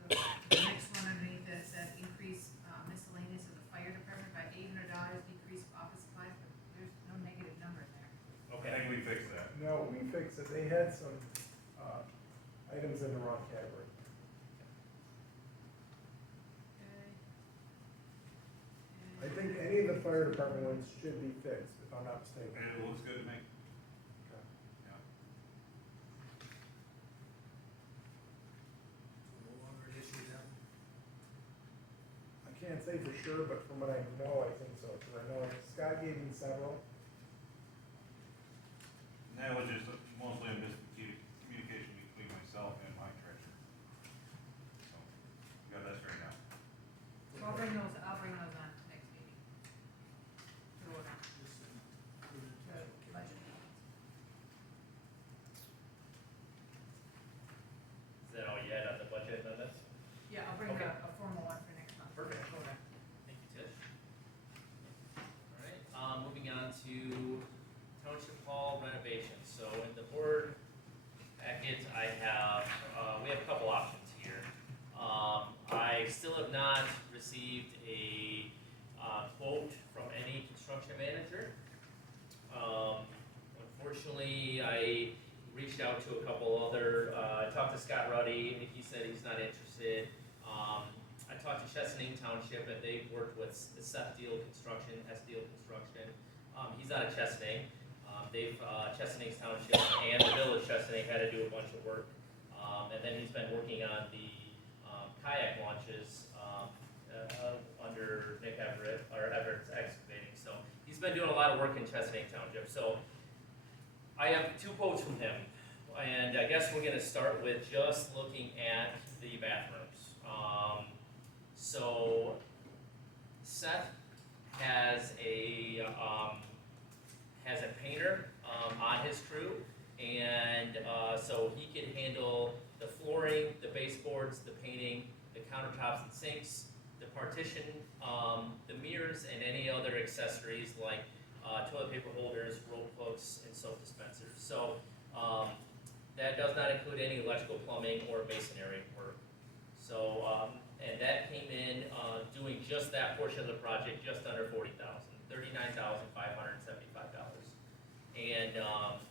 the next one underneath that said increase miscellaneous of the fire department by $800, decrease office supplies, but there's no negative number in there. I Okay. think we fixed that. No, we fixed it, they had some, items in the wrong category. I think any of the fire department ones should be fixed, if I'm not mistaken. It looks good to me. Okay. Yeah. No longer an issue then? I can't say for sure, but from what I know, I think so, because I know Scott gave me several. And that was just mostly a miscommunication between myself and my treasurer. So, we got that straightened out. So I'll bring those on next meeting. To order, Just include it. to budget meetings. Is that all you had on the budget amendments? Yeah, I'll bring Okay. a formal one for next month. Perfect. Okay. Thank you, Tish. All right, moving on to Township Hall renovations. So in the board packet, I have, we have a couple options here. I still have not received a quote from any construction manager. Unfortunately, I reached out to a couple other, I talked to Scott Ruddy, and he said he's not interested. I talked to Chesaning Township, and they've worked with Seth Deal Construction, S Deal Construction. He's out of Chesaning. Chesaning Township and the village Chesaning had to do a bunch of work. And then he's been working on the kayak launches under Nick Everett, or Everett's Excavating. So he's been doing a lot of work in Chesaning Township. So I have 2 quotes from him. And I guess we're gonna start with just looking at the bathrooms. So Seth has a painter on his crew, and so he can handle the flooring, the baseboards, the painting, the countertops and sinks, the partition, the mirrors, and any other accessories like toilet paper holders, rope hooks, and soap dispensers. So that does not include any electrical, plumbing, or masonry work. So, and that came in doing just that portion of the project just under $40,000, $39,575. then,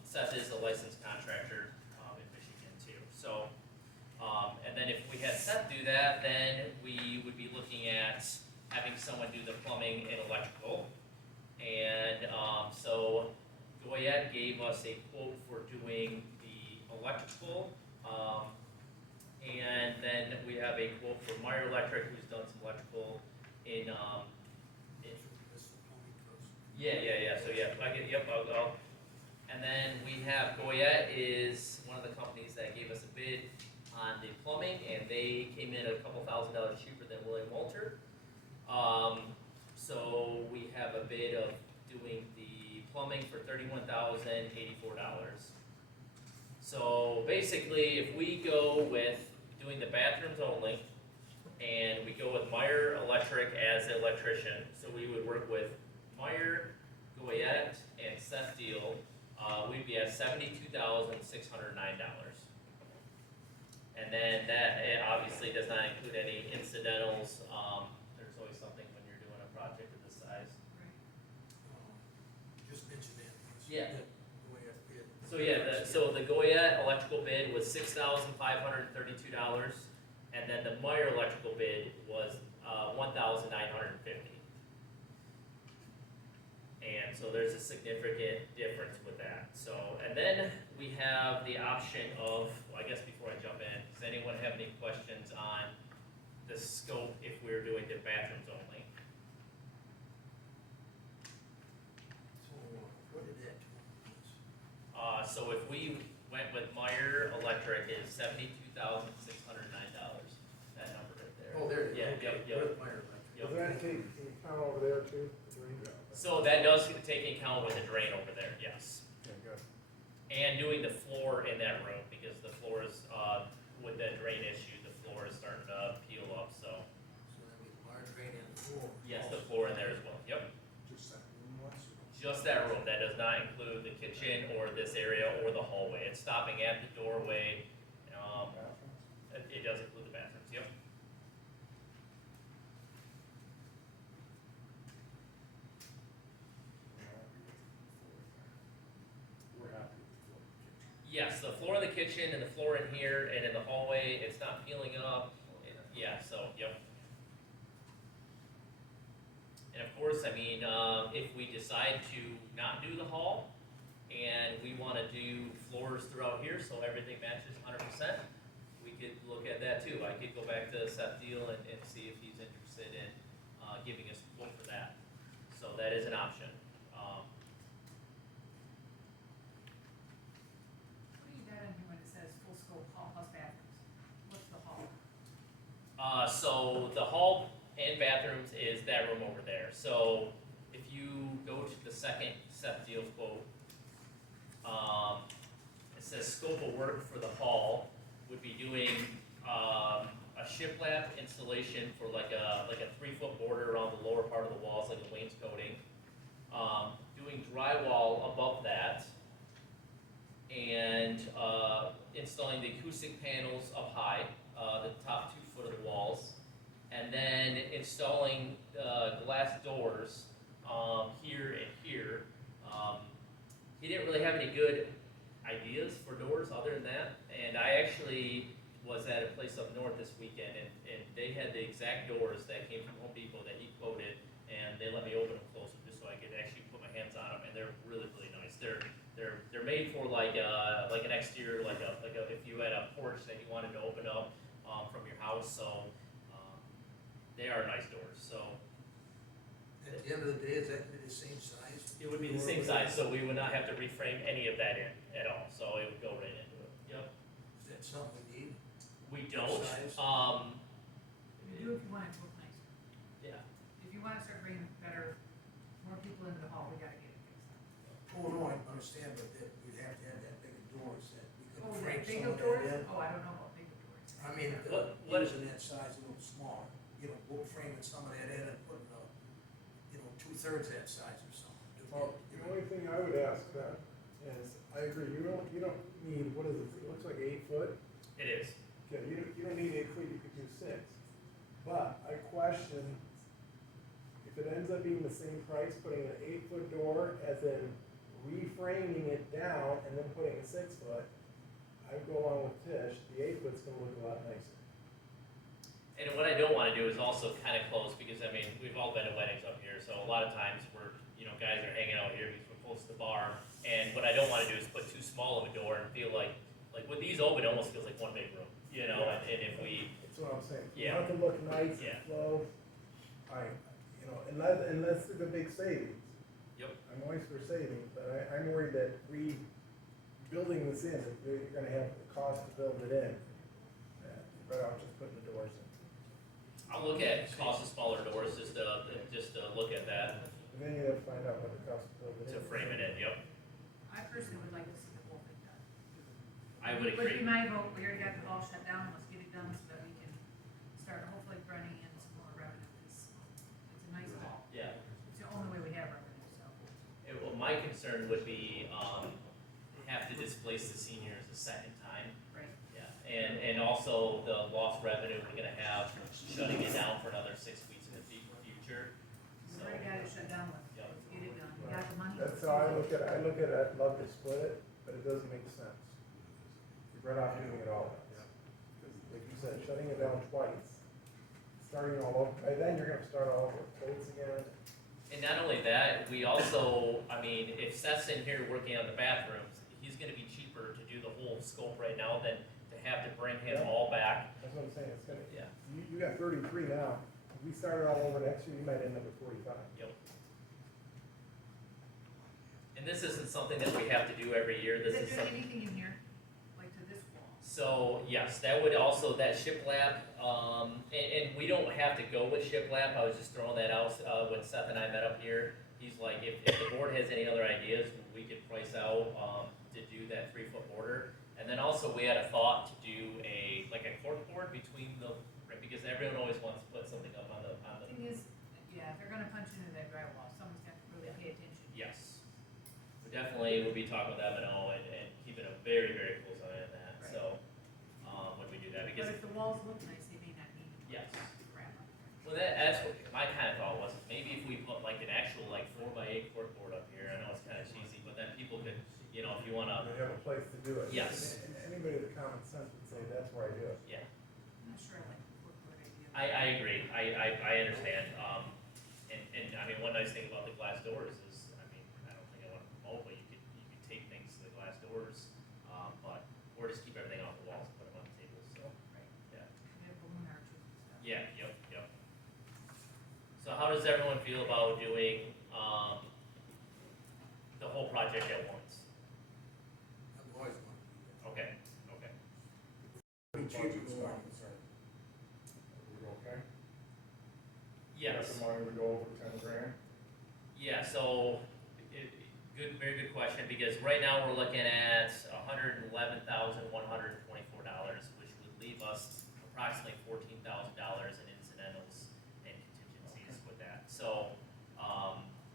Seth is a licensed contractor, in Michigan too, so. And then if we had Seth do that, then we would be looking at having someone do the plumbing and electrical. And, so Goyette gave us a quote for doing the electrical, and then we have a quote for Meyer Electric, who's done some electrical in, so yeah, and then we have Goyette is one of the companies that gave us a bid on the plumbing, and they came in a couple $1,000s cheaper than William Walter. So we have a bid of doing the plumbing for $31,084. So basically, if we go with doing the bathrooms only, and we go with Meyer Electric as the electrician, so we would work with Meyer, Goyette, and Seth Deal, we'd be at $72,609. And then that, it obviously does not include any incidentals, there's always something when you're doing a project of this size. Just mention that. Yeah. The way I feel. So yeah, so the Goyette electrical bid was $6,532, and then the Meyer electrical bid was $1,950. And so there's a significant difference with that. So, and then we have the option of, well, I guess before I jump in, does anyone have any questions on the scope if we're doing the bathrooms only? So, what did that do? So if we went with Meyer Electric, is $72,609. That number right there. Oh, there it is. Yeah, Okay. yep. With Meyer Electric. Yep. Does that take into account over there too? the drain? So that does take account with the drain over there, yes. Okay, good. And doing the floor in that room, because the floor is, with the drain issue, the floor is starting to peel up, so. So that means Meyer drain and the floor. Yes, the floor in there as well, yep. Just that room was? Just that room, that does not include the kitchen or this area or the hallway. It's stopping at the doorway, Bathrooms? it does include the bathrooms, yep. We're happy with the floor in the kitchen. Yes, the floor in the kitchen and the floor in here and in the hallway, it's not peeling up. Yeah, so, yep. And of course, I mean, if we decide to not do the hall and we wanna do floors throughout here, so everything matches 100%, we could look at that too. I could go back to Seth Deal and see if he's interested in, giving us a quote for that. So that is an option. What do you got in here when it says full scope hall plus bathrooms? What's the hall? So the hall and bathrooms is that room over there. So if you go to the second Seth Deal quote, it says scope of work for the hall would be doing a shiplap installation for like a 3-foot border around the lower part of the walls, like a wainscoting. Doing drywall above that, and installing the acoustic panels up high, the top 2 foot of the walls, and then installing glass doors here and here. He didn't really have any good ideas for doors other than that, and I actually was at a place up north this weekend, and they had the exact doors that came from Home Depot that he quoted, and they let me open them closer just so I could actually put my hands on them, and they're really, really nice. They're made for like an exterior, like a if you had a porch that you wanted to open up from your house, so they are nice doors. So At the end of the day, is that gonna be the same size? it would be the same size, so we would not have to reframe any of that in at all. So it would go right into it. Yep. Is that something we need? We don't. Size? You do if you want it to look nicer. Yeah. If you wanna start bringing better, more people into the hall, we gotta get it fixed up. Oh, no, I understand, but that we'd have to have that big of doors that we Oh, could yeah, frame big some of of doors? that in. Oh, I don't know about big of doors. I mean, What- using that size a little smaller, you know, we'll frame some of that in and putting, 2/3 that size or something. Well, the only thing I would ask then is, I agree, you don't need, what is it, it looks like 8 foot? It is. Yeah, you don't need 8 foot, you could do 6. But I question if it ends up being the same price, putting an 8 foot door as in reframing it down and then putting a 6 foot, I'd go along with Tish, the 8 foot's gonna look a lot nicer. And what I don't wanna do is also kinda close, because I mean, we've all been to weddings up here, so a lot of times we're, guys are hanging out here because we're close to the bar. And what I don't wanna do is put too small of a door and feel like with these open, it almost feels like one big room, and if we, That's what I'm saying. You Yeah. want it to look nice Yeah. and flow. Unless it's a big savings. Yep. I'm always for savings, but I'm worried that rebuilding this in, that you're gonna have the cost to build it in. But I'll just put the doors in. I'll look at cost of smaller doors, just to look at that, And then you have to find out what the cost to build it in. to frame it in, yep. I personally would like to see the whole thing done. I would Would be agree. my vote, we already got the ball shut down, let's get it done so that we can start hopefully running in some more revenue, because it's a nice hall. Yeah. It's the only way we have revenue, so. Well, my concern would be, have to displace the seniors a second time. Right. Yeah, and also the lost revenue we're gonna have shutting it down for another 6 weeks in the future. We So, already got it shut down, Yep. let's get it done, we got the money. That's how I look at it. I'd love to split it, but it doesn't make sense. You're better off doing it all. Because like you said, shutting it down twice, starting all over, by then you're gonna start all over with quotes again. and not only that, we also, I mean, if Seth's in here working on the bathrooms, he's gonna be cheaper to do the whole scope right now than to have to bring him all back. That's what I'm saying, it's gonna, Yeah. you got 33 now. If we started all over next year, you might end up with 45. Yep. And this isn't something that we have to do every year, this is Is it doing something. anything in here, like to this wall? So, yes, that would also, that shiplap, and we don't have to go with shiplap, I was just throwing that out, when Seth and I met up here. He's like, if the board has any other ideas, we could price out, to do that 3-foot border. And then also, we had a thought to do like a cork board between right, because everyone always wants to put something up on the, Thing is, yeah, if they're gonna punch into that drywall, someone's got to really pay attention. yes. We definitely will be talking with M&O and keeping a very, very close eye on that, Right. so, when we do that, because, But if the walls look nice, they may not need to put Yes. crap up there. well, that's what my kind of thought was, maybe if we put like an actual 4x8 cork board up here, I know it's kind of cheesy, but then people could, if you wanna, They have a place to do it. Yes. And anybody with common sense would say, that's where I do it. yeah. I'm not sure I like the footboard idea. I agree, I understand, and I mean, one nice thing about the glass doors is, I mean, I don't think I want to promote, but you could take things to the glass doors, or just keep everything off the walls and put them on the tables, so, Right. yeah. We have balloon arches and stuff. Yeah, yep. So how does everyone feel about doing, the whole project at once? I've always wanted to do that. Okay. Pretty cheap, Budget's it's not not- concerned. We okay? Yes. Got the money to go over 10 grand? Yeah, so, very good question, because right now we're looking at $111,124, which would leave us approximately $14,000 in incidentals and contingencies with that. So,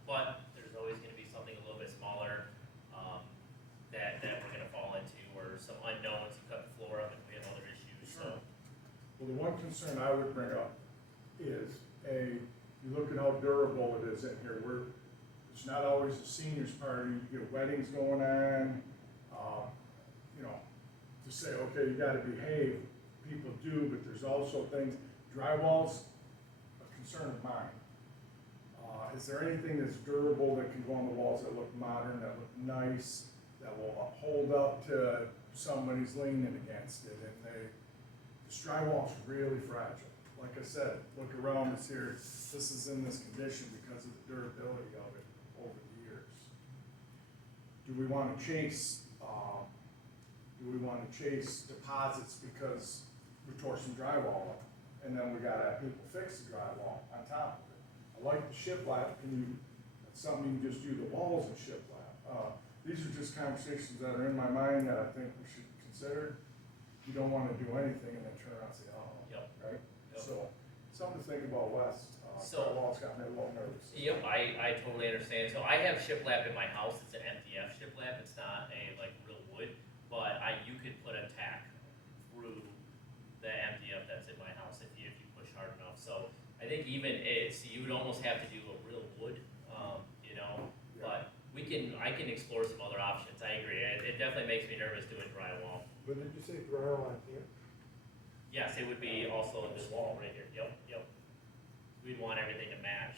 but there's always gonna be something a little bit smaller, that we're gonna fall into, or some unknowns, you cut the floor up and we have other issues, so. Well, the one concern I would bring up is, you look at how durable it is in here, it's not always a seniors party, you get weddings going on, to say, okay, you gotta behave, people do, but there's also things, drywall's a concern of mine. Is there anything that's durable that can go on the walls that look modern, that look nice, that will hold up to somebody's leaning against it, and this drywall's really fragile. Like I said, look around us here, this is in this condition because of the durability of it over the years. Do we wanna chase deposits because we tore some drywall up, and then we gotta have people fix the drywall on top of it? I like the shiplap, that's something you can just do the walls in shiplap. These are just conversations that are in my mind that I think we should consider. You don't wanna do anything and then turn around and say, oh, Yep. right? Yep. So, something to think about, Wes. So- Drywall's got me a little nervous. Yep, I totally understand. So I have shiplap in my house. It's an MDF shiplap. It's not a real wood, but you could put a tack through the MDF that's in my house if you push hard enough. So I think even you would almost have to do a real wood, but we I can explore some other options, I agree, it definitely makes me nervous doing drywall. But did you say drywall on here? Yes, it would be also in this wall right here, yep. We'd want everything to match.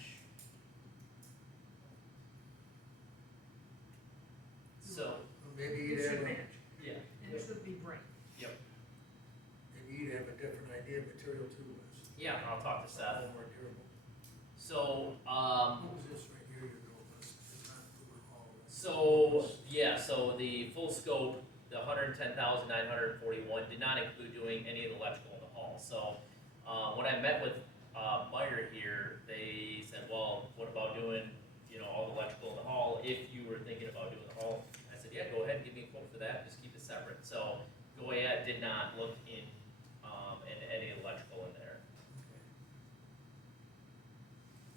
So, Maybe It you'd should have, match, yeah, and it should be brick. maybe you'd have a different idea of material too, Wes. yeah, I'll talk to A Seth. little more durable. So, What was this right here, your note, it's not over all of it. so the full scope, the 110,941 did not include doing any of the electrical in the hall. So, when I met with, Meyer here, they said, well, what about doing, all the electrical in the hall, if you were thinking about doing the hall? I said, yeah, go ahead and give me a quote for that, just keep it separate. So, Goyette did not look in any electrical in there.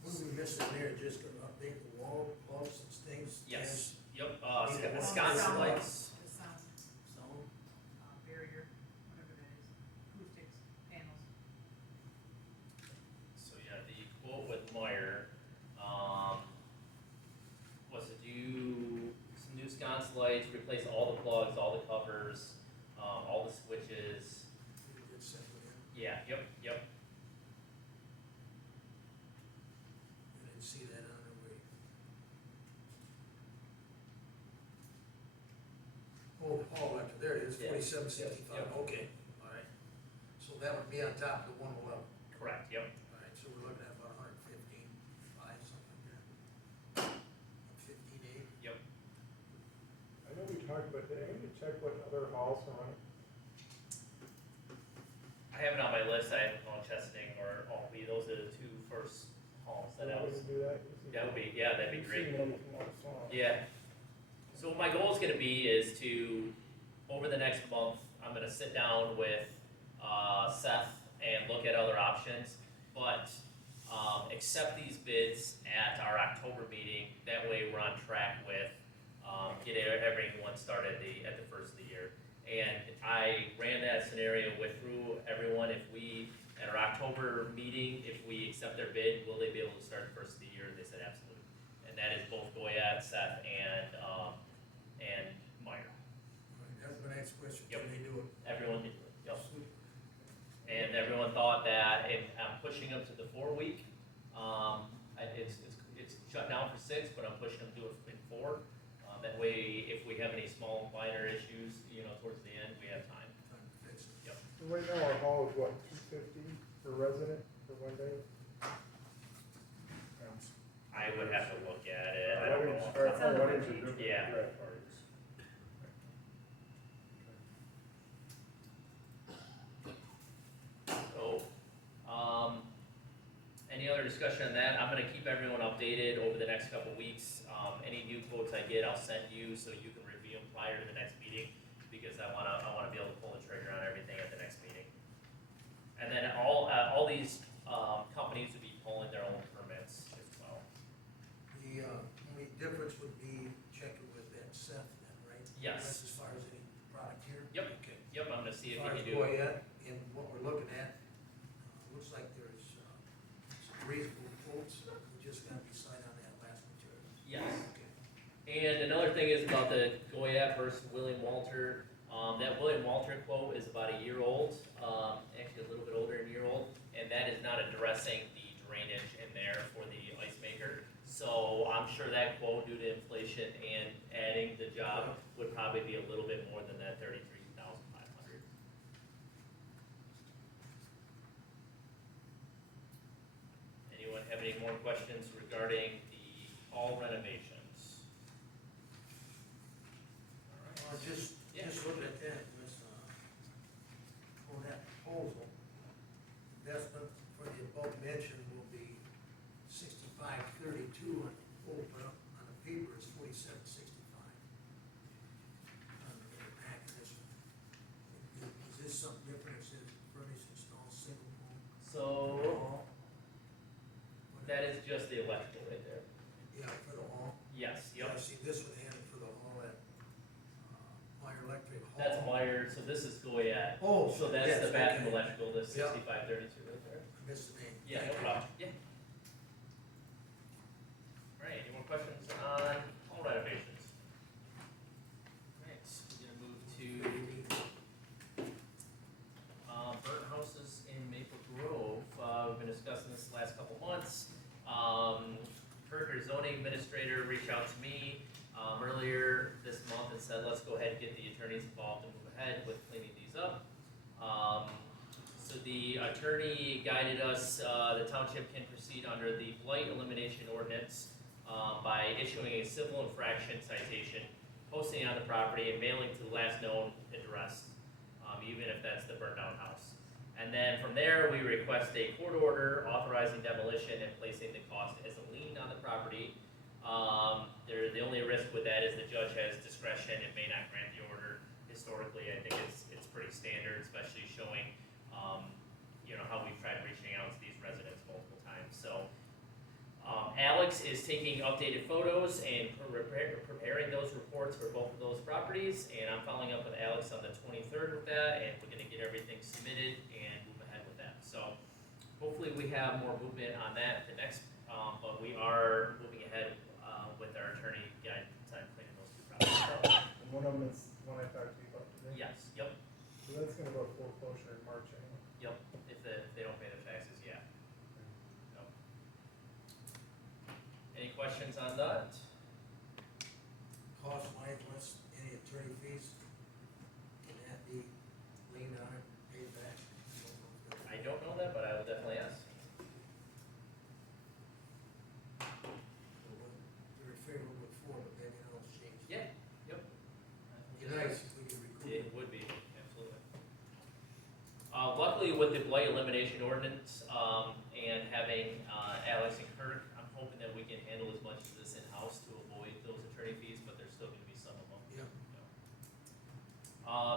What are we missing there, just gonna update the wall, plugs and things? Yes, yep, Yeah, well, sconce sound- lights, The sound, Sound? barrier, whatever that is, acoustics, panels. so yeah, the quote with Meyer, was to do some new sconce lights, replace all the plugs, all the covers, all the switches. We did send it in, Yeah, yep. I didn't see that on the way. Oh, after there it is, Yeah. 4765, Yep. okay, all right. So that would be on top of the 111. Correct, yep. All right, so we're looking at about 115.5, something like that. 115.8. I know we talked about, did anybody check what other halls are running? I have it on my list, I have on Chesting or Albee, those are the two first halls that I We was, can do that? that'd be great. You've seen them from what I saw. Yeah. So what my goal is gonna be is to, over the next month, I'm gonna sit down with, Seth and look at other options, but, accept these bids at our October meeting, that way we're on track with, get everyone started at the first of the year. And I ran that scenario through everyone, if we, at our October meeting, if we accept their bid, will they be able to start the first of the year? They said absolutely. And that is both Goyette, Seth, and Meyer. All right, that's my next question, Yep. can they do it? Everyone can do it, yep. Super. And everyone thought that if I'm pushing them to the 4-week, it's shut down for 6, but I'm pushing them to it in 4. That way, if we have any small minor issues, towards the end, we have time. Time to fix it. Yep. So right now, our hall is what, 250 per resident for one day? Depends. I would have to look at it, I don't Weddings know. are- It's on the weddings are webpage. different Yeah. than grad parties. So, any other discussion on that? I'm gonna keep everyone updated over the next couple weeks. Any new quotes I get, I'll send you so you can review them prior to the next meeting, because I wanna be able to pull the trigger on everything at the next meeting. And then all these, companies would be pulling their own permits as well. The only difference would be checking with that Seth then, right? Yes. That's as far as any product here? Yep. Okay. Yep, I'm gonna see if As we far can as do. Goyette, and what we're looking at, looks like there's some reasonable quotes, we just gotta decide on that last material. Yes. Okay. And another thing is about the Goyette versus William Walter. That William Walter quote is about a year old, actually a little bit older than a year old, and that is not addressing the drainage in there for the ice maker. So I'm sure that quote, due to inflation and adding the job, would probably be a little bit more than that 33,500. Anyone have any more questions regarding the hall renovations? All right. Just Yeah. looking at that, this, on that proposal, investment for the above mentioned will be 6532 on the full, but on the paper it's 4765. On the back of this one. Is this something different, it says furnace installed single home? So that is just the electrical right there. Yeah, for the hall. Yes, Yeah, yep. see, this one had it for the hall at, Meyer Electric Hall. That's wired, so this is Goyette. Oh, So that's yes, the bathroom okay. electrical, the Yeah. 6532 right there. I missed the name. Yeah, Thank no you. problem. Yeah. All right, any more questions on hall renovation? earlier this month and said, let's go ahead and get the attorneys involved and move ahead with cleaning these up. So the attorney guided us, the township can proceed under the blight elimination ordinance by issuing a civil infraction citation, posting on the property, and mailing to the last known address, even if that's the burned down house. And then from there, we request a court order authorizing demolition and placing the cost as a lien on the property. The only risk with that is the judge has discretion and may not grant the order. Historically, I think it's pretty standard, especially showing, how we've tried reaching out to these residents multiple times. So, Alex is taking updated photos and preparing those reports for both of those properties, and I'm following up with Alex on the 23rd with that, and we're gonna get everything submitted and move ahead with that. So, hopefully we have more movement on that the next, but we are moving ahead with our attorney guidance on cleaning those two properties. And one of them is one I talked to you about today. Yes, yep, So that's gonna go to foreclosure in March anyway. yep, if they don't pay their taxes, yeah. Yep. Any questions on that? Cost wise, less any attorney fees, can that be leaned on it, paid back? I don't know that, but I will definitely ask. It wasn't very favorable before, but maybe now it's changed. Yeah, yep. Be nice if we could recoup It it. would be, absolutely. Luckily with the blight elimination ordinance, and having, Alex and Kirk, I'm hoping that we can handle as much of this in-house to avoid those attorney fees, but there's still gonna be some of them. Yeah.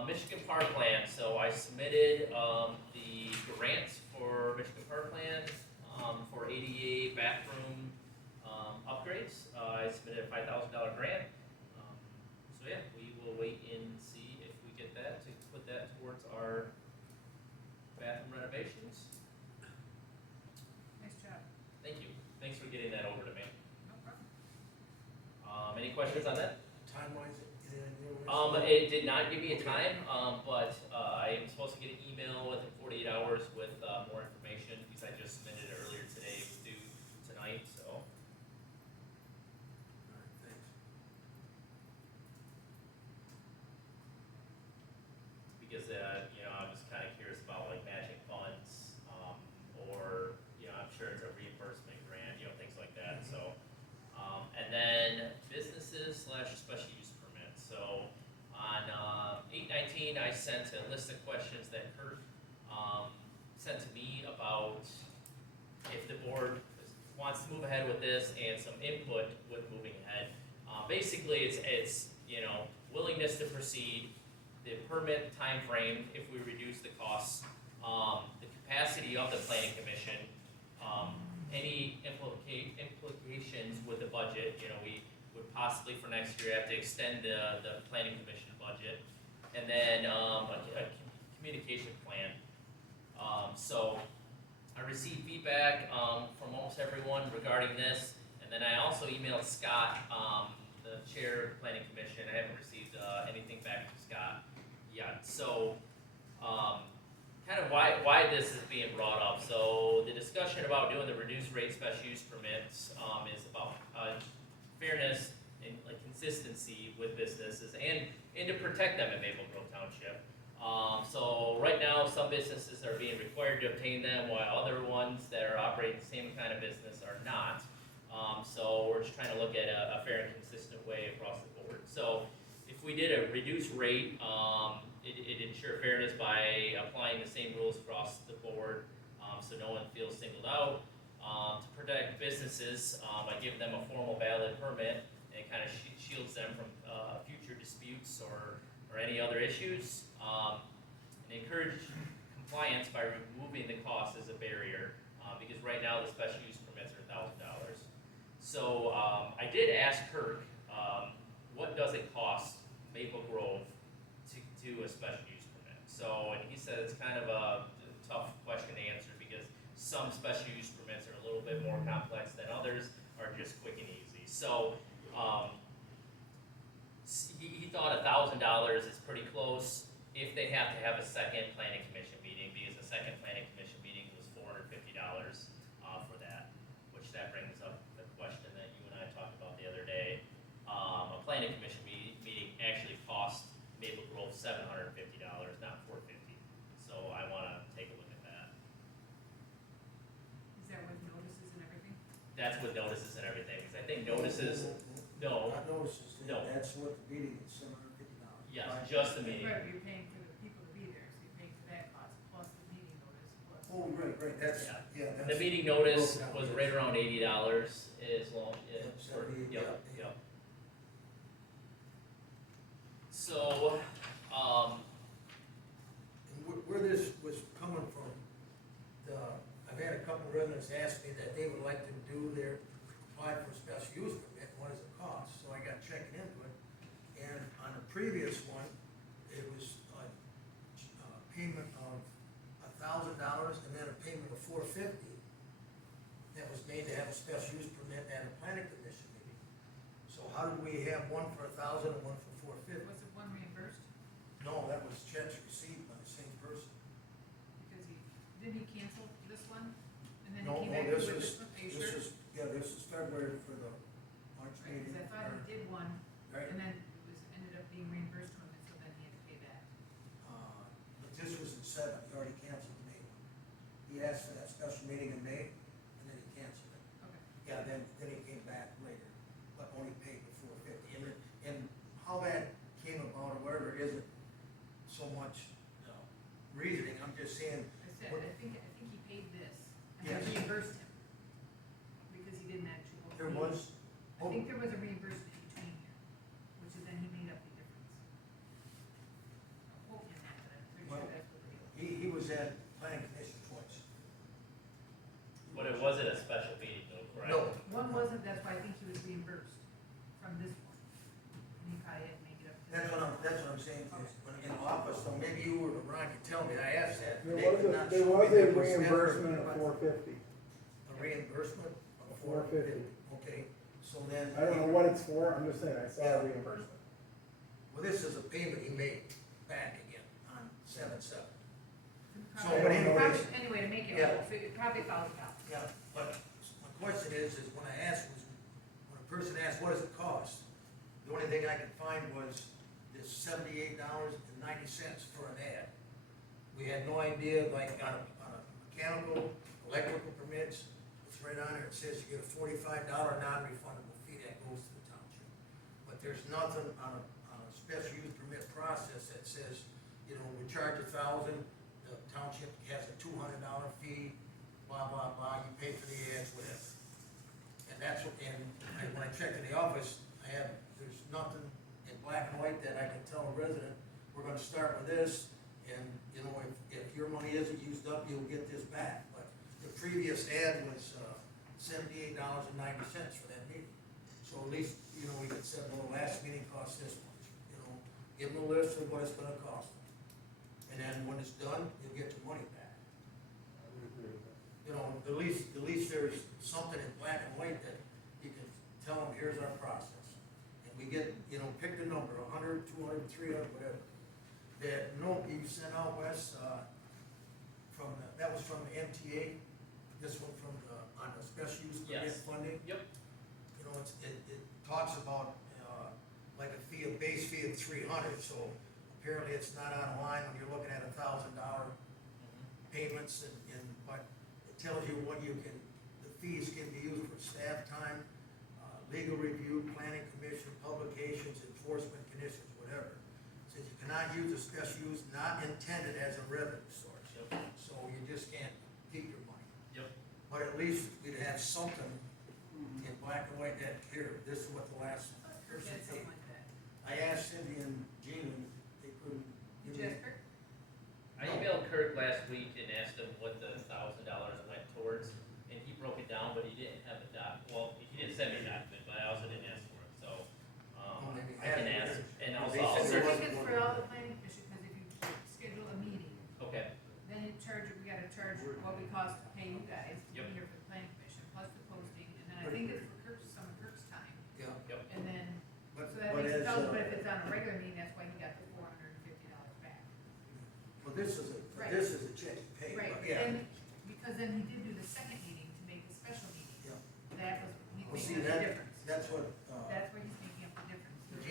Michigan Park Plan, so I submitted, the grant for Michigan Park Plan, for ADA bathroom, upgrades. I submitted a $5,000 grant. So yeah, we will wait and see if we get that, to put that towards our bathroom renovations. Nice job. Thank you, thanks for getting that over to me. No problem. Any questions on that? Time wise, It did not give me a time, but I am supposed to get an email within 48 hours with more information, because I just submitted it earlier today, it was due tonight, so. Alright, thanks. Because, I was kind of curious about like matching funds, or, I'm sure it's a reimbursement grant, things like that, so. And then businesses / special use permits, so on 8/19, I sent a list of questions that Kurt sent to me about if the board wants to move ahead with this and some input with moving ahead. Basically, it's willingness to proceed, the permit time frame if we reduce the costs, the capacity of the planning commission, any implications with the budget. We would possibly for next year have to extend the planning commission budget, and then a communication plan. So I received feedback from almost everyone regarding this, and then I also emailed Scott, the chair of the planning commission. I haven't received anything back from Scott yet. So kind of why this is being brought up. So the discussion about doing the reduced rate special use permits is about fairness and consistency with businesses and to protect them in Maple Grove Township. So right now, some businesses are being required to obtain them, while other ones that are operating the same kind of business are not. So we're just trying to look at a fair and consistent way across the board. So if we did a reduced rate, it'd ensure fairness by applying the same rules across the board, so no one feels singled out. To protect businesses by giving them a formal valid permit, and it kind of shields them from future disputes or any other issues. And encourage compliance by removing the cost as a barrier, because right now the special use permits are $1,000. So I did ask Kirk, what does it cost Maple Grove to do a special use permit? So, and he said it's kind of a tough question to answer, because some special use permits are a little bit more complex than others, are just quick and easy. So he thought $1,000 is pretty close if they have to have a second planning commission meeting, because the second planning commission meeting was $450 for that, which that brings up the question that you and I talked about the other day. A planning commission meeting actually cost Maple Grove $750, not $450. So I wanna take a look at that. Is that with notices and everything? That's with notices and everything, because I think notices, no, Not notices, No. that's what the meeting is, $750. yes, just the meeting. Right, you're paying for the people to be there, so you're paying for that cost, plus the meeting notice, plus. Oh, right, that's, Yeah. yeah, that's. The meeting notice broken down, was yes. right around $80 as long, Yep, for, 70, yep, yeah. yep. So, And where this was coming from, I've had a couple residents ask me that they would like to do apply for a special use permit, what does it cost? So I got checking into it, and on the previous one, it was a payment of $1,000 and then a payment of $450 that was made to have a special use permit at a planning commission meeting. So how did we have one for $1,000 and one for $450? Was it one reimbursed? No, that was checks received by the same person. Because didn't he cancel this one? And then No, he came no, back this with is, this one, are you this sure? is, yeah, this is February for the March Right, meeting. because I thought he did one, Right, and then it was, ended up being reimbursed to him, and so then he had to pay back. but this was in seven, he already canceled the May one. He asked for that special meeting in May, and then he canceled it. Okay. Yeah, then he came back later, but only paid the $450. And how that came about or whatever isn't so much reasoning, I'm just saying, I said, What- I think he paid this, and then Yes. reimbursed him, because he didn't actually. go there pay. was, I think there was a reimbursement in between here, which is then he made up the difference. I'll quote you on that, but I'm pretty sure Well, that's what they. he was at planning commission twice. but it wasn't a special meeting though, correct? No. One wasn't, that's why I think he was reimbursed from this one, and he probably had to make it up. That's what I'm saying, is when in office, so maybe you or Ron could tell me, I asked that. There they was could not there show was me a that was never- reimbursement of $450. A reimbursement of $450. Okay, so then. I don't know what it's for, I'm just saying, I saw Yeah. a reimbursement. Well, this is a payment he made back again on 7/7. Probably- but anyways- probably- Anyway, to make it Yeah. whole, so it probably $1,000. Yeah, but my question is when I asked was, when a person asked, what does it cost? The only thing I could find was this $78.90 for an ad. We had no idea, like on a mechanical, electrical permits, it's right on there, it says you get a $45 non-refundable fee that goes to the township. But there's nothing on a special use permit process that says, you know, we charge $1,000, the township has a $200 fee, blah, blah, blah, you pay for the ads, whatever. And that's what, when I checked in the office, there's nothing in black and white that I can tell a resident, we're gonna start with this, and, you know, if your money isn't used up, you'll get this back. But the previous ad was, $78.90 for that meeting. So at least, you know, we could say, well, the last meeting cost this much, you know, give them a list of what it's gonna cost them. And then when it's done, you'll get your money back. I would agree with that. You know, at least there's something in black and white that you can tell them, here's our process. And we get, you know, pick the number, 100, 200, 300, whatever. That note you sent out, Wes, that was from the MTA, this one from on the special use permit Yes. funding. Yep. You know, it talks about, like a base fee of 300, so apparently it's not on line when you're looking at $1,000 payments but it tells you what you can, the fees can be used for staff time, legal review, planning commission, publications, enforcement conditions, whatever. It says you cannot use a special use not intended as a revenue source. Yep. So you just can't keep your money. Yep. But at least we'd have something in black and white that here, this is what the last Kurt person said something paid. like that. I asked Cindy and Gene, and they couldn't Did give you me. ask Kurt? I emailed Kurt last week and asked him what the $1,000 went towards, and he broke it down, but he didn't have a well, he didn't send me a document, but I also didn't ask for it, so, maybe I can have it. ask, and They also, said I I'll there search. think it's for all the planning commission, because if you schedule a meeting, Okay, then we gotta charge what we cost to pay you guys to Yep. be here for the planning commission, plus the posting, and then I think it's for some of Kirk's time, Yeah, yep, and then, but, so that but makes it as, $1,000, but if it's on a regular meeting, that's why he got the $450 back. well, this is Right. a check you pay, Right, but but yeah. then, because then he did do the second meeting to make the special meeting, Yeah. that was, Well, he's see, making up the difference. that's what, That's where he's making up the difference. There's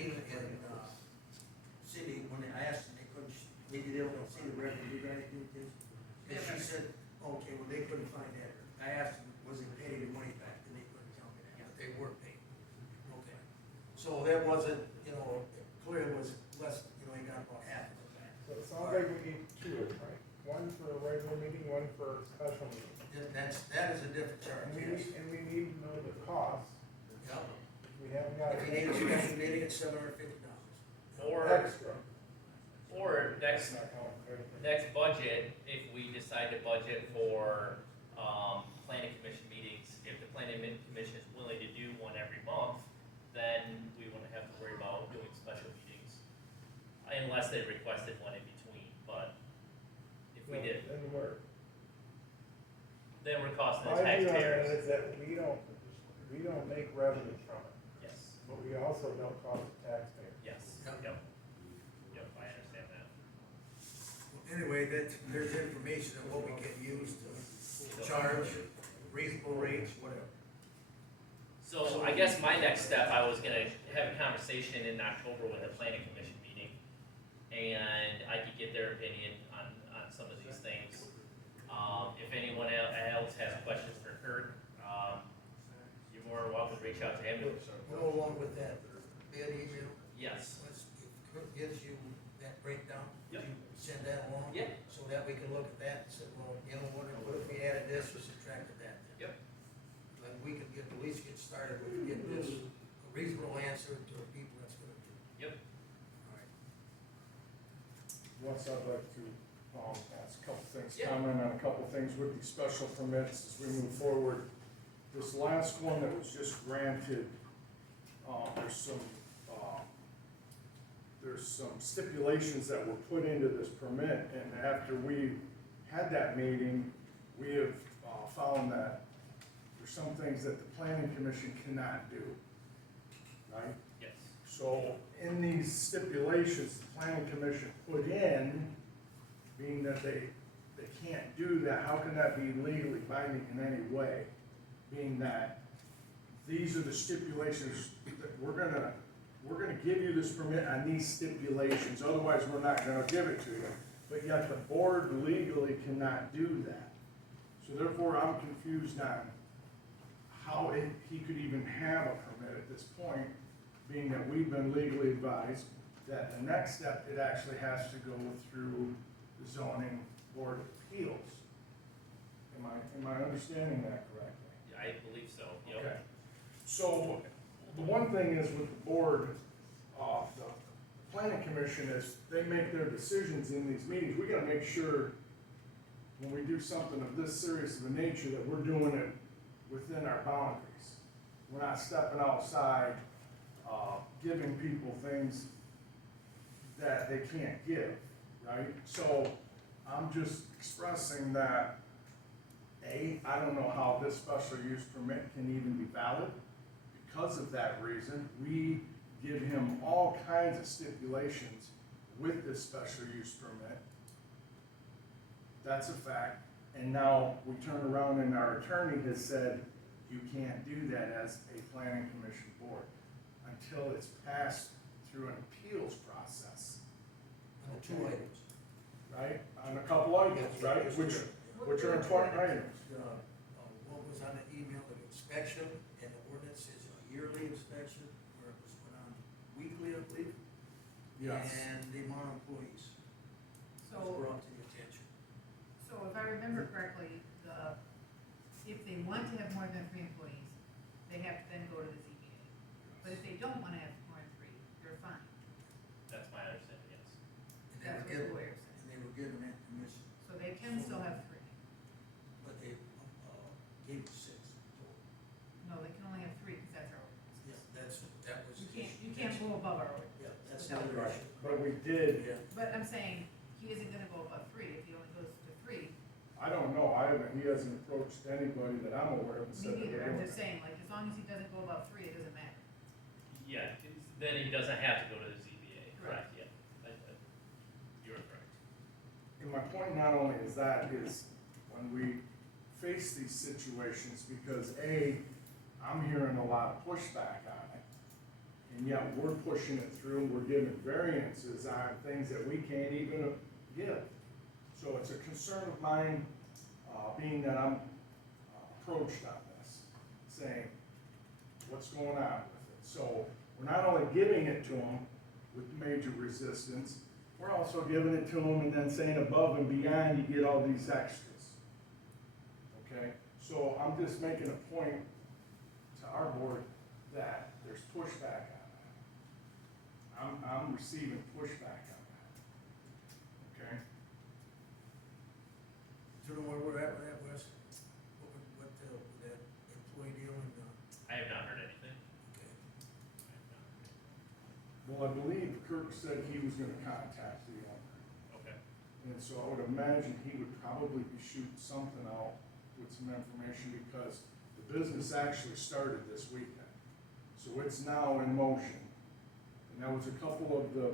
wasn't, you know, clear was less, you know, he got about half of it back. So it sounds like we need two, right? One for a regular meeting, one for a special meeting. That is a different charge, yes. And we need to know the cost. Yep. We haven't got. If you need a special meeting, it's $750. Or, Extra. or next, Not counting everything. next budget, if we decide to budget for, planning commission meetings, if the planning commission is willing to do one every month, then we wouldn't have to worry about doing special meetings. Unless they requested one in between, but if we did, Then we're. then we're costing the My view on it taxpayers. is that we don't make revenue from it, Yes, but we also don't cost the taxpayer. yes, Yep. yep. Yep, I understand that. Anyway, there's information on what we can use to charge, reasonable rates, whatever. So I guess my next step, I was gonna have a conversation in October with the planning commission meeting, and I could get their opinion on some of these things. If anyone else has questions for Kurt, you're more than welcome to reach out to him. Go along with that bid email, Yes, if Kurt gives you that breakdown, Yep. you send that along? Yeah. So that we can look at that and say, well, you know, what if we added this or subtracted that? Yep. Then we can at least get started, we can get this a reasonable answer to the people that's gonna do. Yep. All right. Once I'd like to, ask a couple things, Yeah. comment on a couple things with the special permits as we move forward. This last one that was just granted, there's some stipulations that were put into this permit, and after we had that meeting, we have, found that there's some things that the planning commission cannot do, right? yes, So in these stipulations, the planning commission put in, being that they can't do that, how can that be legally binding in any way? Being that these are the stipulations that we're gonna give you this permit on these stipulations, otherwise we're not gonna give it to you. But yet the board legally cannot do that. So therefore, I'm confused on how he could even have a permit at this point, being that we've been legally advised that the next step, it actually has to go through the zoning board of appeals. Am I understanding that correctly? I believe so, yep. Okay. So, the one thing is with the board, the planning commission is, they make their decisions in these meetings, we gotta make sure when we do something of this serious of a nature, that we're doing it within our boundaries. We're not stepping outside, giving people things that they can't give, right? So, I'm just expressing that, I don't know how this special use permit can even be valid. Because of that reason, we give him all kinds of stipulations with this special use permit. That's a fact, and now we turn around and our attorney has said, you can't do that as a planning commission board until it's passed through an appeals process, On the two items. right? On a couple items, right, which are important items. What was on the email, the inspection, and the ordinance is a yearly inspection, where it was put on weekly, I believe. Yes. And the amount of employees was So, brought to the attention. so if I remember correctly, if they want to have more than 3 employees, they have to then go to the ZBA. But if they don't wanna have more than 3, they're fine. That's my understanding, yes. And That's what the lawyer said. And they were given that permission, So they can still have 3. but they, gave us 6 total. No, they can only have 3, because that's our ordinance. Yeah, that was. You can't go above our ordinance. Yeah, that's the other issue. But we did, Yeah. But I'm saying, he isn't gonna go above 3, if he only goes to 3, I don't know, he hasn't approached anybody that I'm aware of and said me that neither, we're I'm doing just it. saying, like, as long as he doesn't go above 3, it doesn't matter. Yeah, then he doesn't have to go to the ZBA, correct, yeah. You're correct. And my point not only is that, is when we face these situations, because I'm hearing a lot of pushback on it, and yet we're pushing it through, and we're giving variances on things that we can't even give. So it's a concern of mine, being that I'm approached on this, saying, what's going on with it? So We're not only giving it to them with major resistance, we're also giving it to them and then saying above and beyond, you get all these extras. Okay, so I'm just making a point to our board that there's pushback on that. I'm receiving pushback on that. Okay? Do you know where we're at with that, Wes? What, with that employee deal and, I have not heard anything. okay. Well, I believe Kirk said he was gonna contact the owner. Okay. And so I would imagine he would probably be shooting something out with some information because the business actually started this weekend. So it's now in motion. And that was a couple of the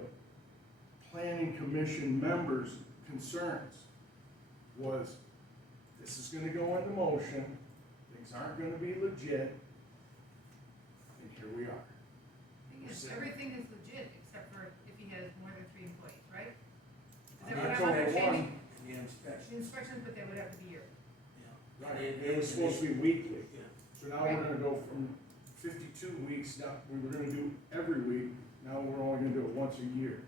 planning commission members' concerns was this is gonna go into motion, things aren't gonna be legit, and here we are. Thing is, everything is legit except for if he has more than 3 employees, right? Is On that the what I'm October understanding? And the inspection, Inspections, but they would have to be yearly. yeah. Right, it was supposed to be weekly. Yeah. So now we're gonna go from 52 weeks, now, we were gonna do every week, now we're only gonna do it once a year.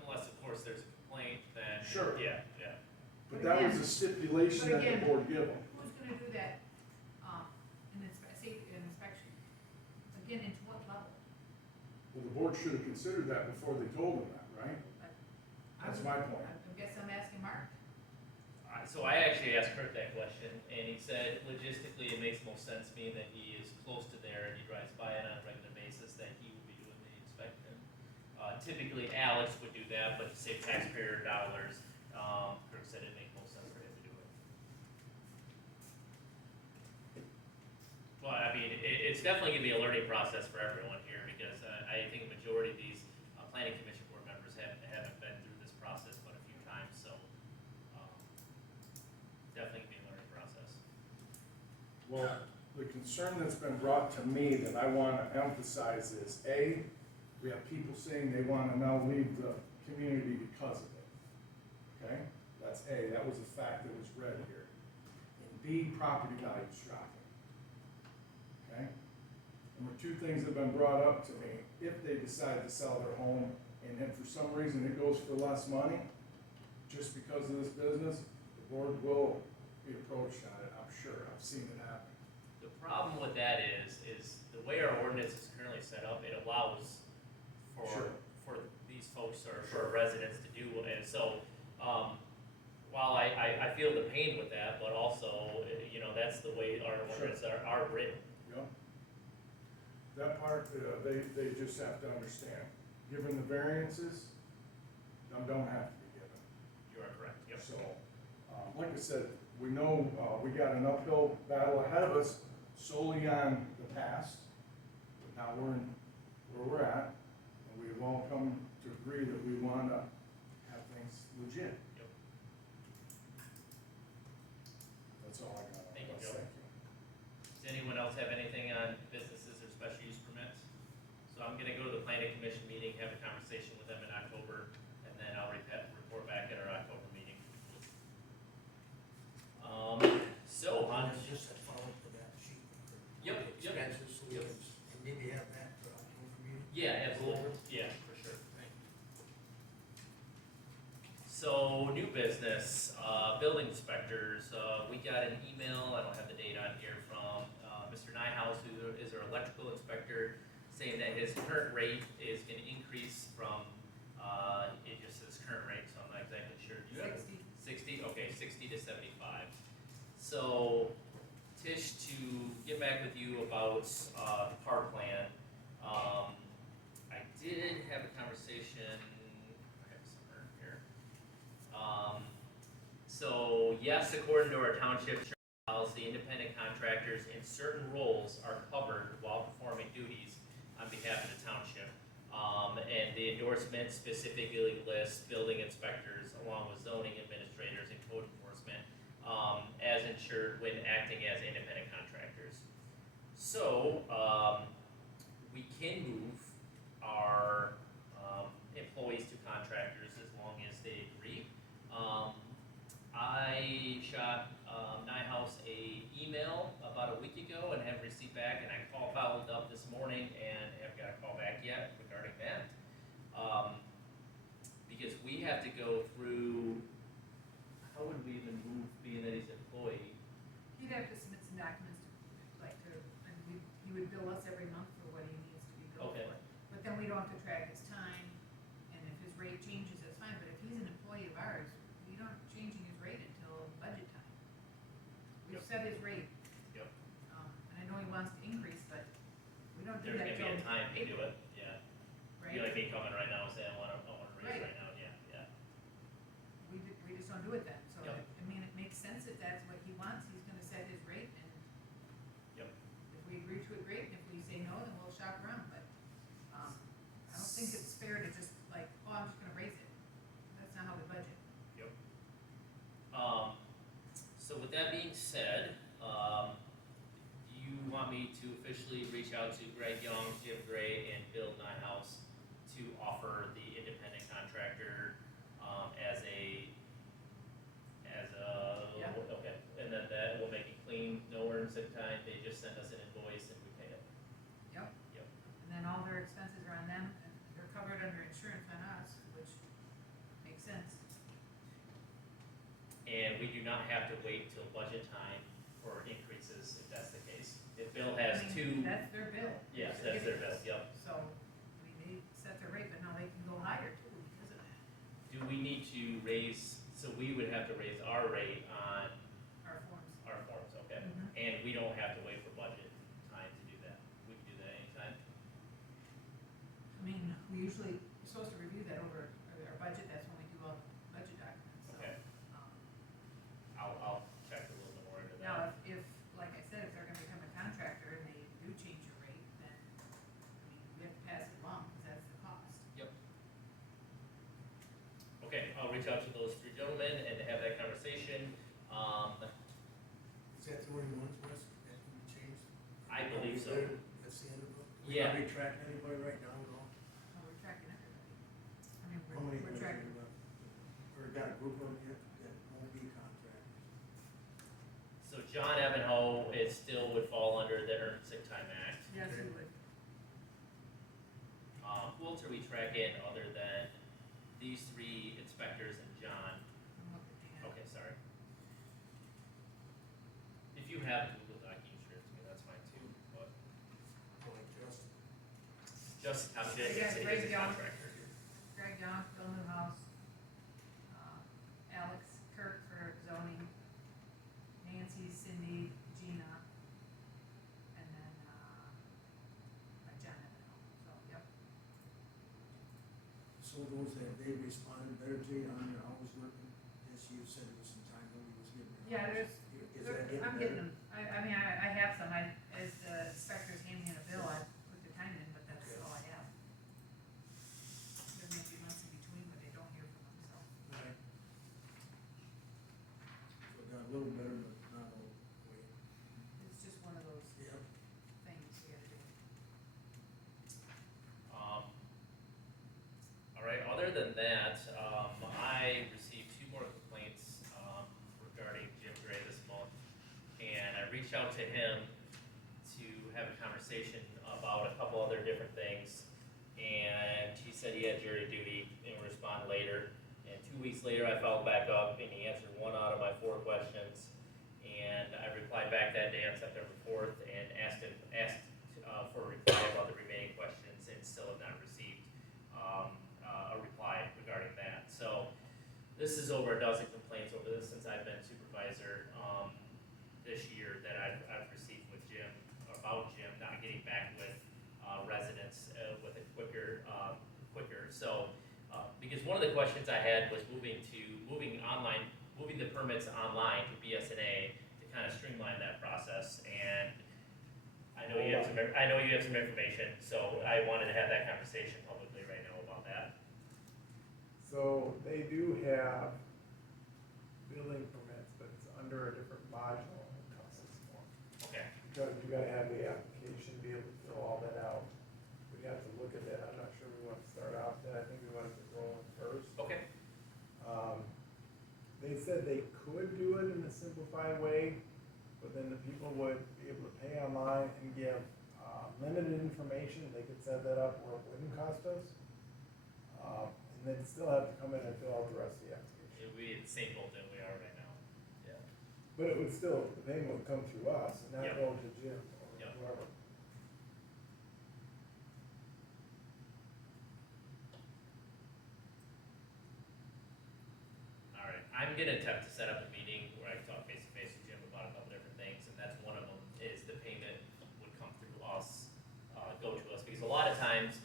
Unless, of course, there's a complaint, then. Sure. Yeah, yeah. But that was a stipulation that the board gave them. Who's gonna do that, an inspection? Again, into what level? Well, the board should have considered that before they told them that, right? That's my point. I guess I'm asking Mark. So I actually asked Kurt that question, and he said logistically it makes most sense being that he is close to there and he drives by it on a regular basis, that he would be doing the inspection. Typically Alex would do that, but to save taxpayer dollars, Kirk said it makes most sense for him to do it. Well, I mean, it's definitely gonna be a learning process for everyone here, because I think a majority of these planning commission board members haven't been through this process but a few times, so definitely gonna be a learning process. Well, the concern that's been brought to me that I wanna emphasize is, A, we have people saying they wanna now leave the community because of it. Okay? That's A, that was a fact that was read here. And B, property values dropping. Okay? Number two things that have been brought up to me, if they decide to sell their home and then for some reason it goes for less money, just because of this business, the board will be approached on it, I'm sure, I've seen it happen. The problem with that is the way our ordinance is currently set up, it allows Sure. for these folks or for residents to do, and so, while I feel the pain with that, but also, you know, that's the way our ordinances are written. Yep. That part, they just have to understand, given the variances, them don't have to be given. You are correct, yep. So, like I said, we know, we got an uphill battle ahead of us solely on the past, but now we're in where we're at, and we've all come to agree that we wanna have things legit. Yep. That's all I got on Thank you, this. Joe. Thank you. Does anyone else have anything on businesses or special use permits? So I'm gonna go to the planning commission meeting, have a conversation with them in October, and then I'll report back at our October meeting. So on. It's just that follow to that sheet. Yep, yep, Expenses, so we yep. can, and maybe have that for October meeting. Yeah, absolutely, yeah, for sure. Right. So, new business, building inspectors, we got an email, I don't have the date on here, from, Mr. Nyhouse, who is our electrical inspector, saying that his current rate is gonna increase from, it just says current rate, so I'm not exactly sure. Do you have- 60. 60, okay, 60 to 75. So, Tish, to get back with you about, the park plan, I did have a conversation, I have it somewhere here. So yes, according to our township policy, independent contractors in certain roles are covered while performing duties on behalf of the township. And the endorsement specifically lists building inspectors along with zoning administrators and code enforcement, as insured when acting as independent contractors. So, we can move our, employees to contractors as long as they agree. I shot, Nyhouse a email about a week ago and haven't received back, and I followed up this morning and haven't got a call back yet. have to go through, how would we even move, being that he's an employee? He'd have to submit some documents and he would bill us every month for what he needs to be billed Okay. for. But then we don't have to track his time, and if his rate changes, that's fine, but if he's an employee of ours, we aren't changing his rate until budget time. We've Yep. set his rate, Yep. and I know he wants to increase, but we don't do There's that gonna be till a time to do April, it, yeah. right? You like me coming right now and saying, I wanna raise Right. right now, yeah. We just don't do it then, so, Yep. I mean, it makes sense if that's what he wants, he's gonna set his rate, and Yep. if we agree to it, great, and if we say no, then we'll shop around, but, I don't think it's fair to just like, oh, I'm just gonna raise it, that's not how we budget. So with that being said, do you want me to officially reach out to Greg Young, Jim Gray, and Bill Nyhouse to offer the independent contractor, Yeah. okay, and then that will make it clean, no earned sick time, they just send us an invoice and we pay it. Yep. Yep. And then all their expenses are on them, and they're covered under insurance on us, which makes sense. And we do not have to wait till budget time for increases, if that's the case. If Bill has I mean, two, That's their bill. yes, They're that's their giving bill, us. yep. So, I mean, they set their rate, but now they can go higher too because of that, Do we need to raise, so we would have to raise our rate on our forms. our forms, okay? Mhm. And we don't have to wait for budget time to do that. We can do that anytime. I mean, we usually, we're supposed to review that over our budget, that's when we do all the budget documents, so. Okay. um, I'll check a little bit more into Now, that. if, like I said, if they're gonna become a contractor and they do change your rate, then, I mean, we have to pass it along, cause that's the cost. Yep. Okay, I'll reach out to those three gentlemen and have that conversation. Is that the only ones, Wes, that can be changed? I believe so. That's the end of it? Yeah. Are we tracking anybody right now at all? So we're tracking everybody. I mean, How many, we're tracking, or got a group of them yet that won't be contracted? So John Evanhoe is still would fall under the Earned Sick Time Act. yes, we would. Who else are we tracking other than these three inspectors and John? I'm looking at it. Okay, sorry. If you have a Google Doc, you can share it to me, that's fine too, but Oh, like Justin? just, I'm sure Yeah, it's Greg a Young. contractor. Greg Young, Bill Newhouse, Alex Kirk for zoning, Nancy, Cindy, Gina, and then, John Evanhoe, so, yep. So those that they responded better, Jay, on your hours working, as you said there was some time nobody was getting their Yeah, hours. there's, Is that getting I'm better? getting them, I mean, I have some, as the inspectors hand me a bill, I put the time in, but that's Okay. all I have. There may be months in between, but they don't hear from them, so. Right. So it got a little better, but not all the way. It's just one of those Yep. things we gotta do. All right, other than that, I received two more complaints, regarding Jim Gray this month. And I reached out to him to have a conversation about a couple other different things. And he said he had jury duty and would respond later. And 2 weeks later, I followed back up and he answered one out of my 4 questions. And I replied back that day on September 4th and asked for a reply about the remaining questions and still have not received a reply regarding that. So this is over a dozen complaints over this since I've been supervisor this year that I've received with Jim, about Jim not getting back with residents with a quicker. So because one of the questions I had was moving the permits online to BSNA to kind of streamline that process. And I know you have some information, so I wanted to have that conversation publicly right now about that. So they do have building permits, but it's under a different module and it costs us more. Okay. Because you gotta have the application, be able to fill all that out. We have to look at that, I'm not sure we want to start off that, I think we want to get rolling first. Okay. They said they could do it in a simplified way, but then the people would be able to pay online and give, limited information, they could set that up where it wouldn't cost us. And they'd still have to come in and fill out the rest of the application. It'd be the same boat that we are right now. Yeah. But it would still, the payment would come through us and not Yep. go to Jim or Yep. whoever. All right, I'm gonna attempt to set up a meeting where I can talk face to face with Jim about a couple different things, and that's one of them, is the payment would come through us, go to us, because a lot of times,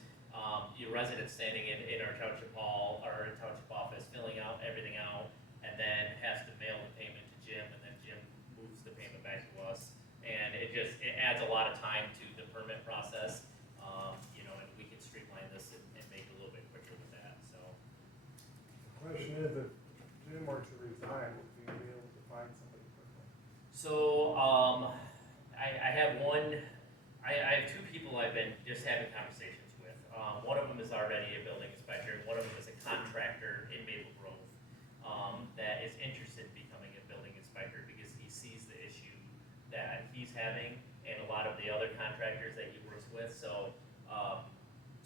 your residents standing in our township hall, or in township office, filling out, everything out, and then has to mail the payment to Jim, and then Jim moves the payment back to us, and it adds a lot of time to the permit process, you know, and we can streamline this and make it a little bit quicker with that, so. The question is, if Jim were to resign, would we be able to find somebody quickly? So, I have I have two people I've been just having conversations with. One of them is already a building inspector, and one of them is a contractor in Maple Grove, that is interested in becoming a building inspector because he sees the issue that he's having and a lot of the other contractors that he works with, so,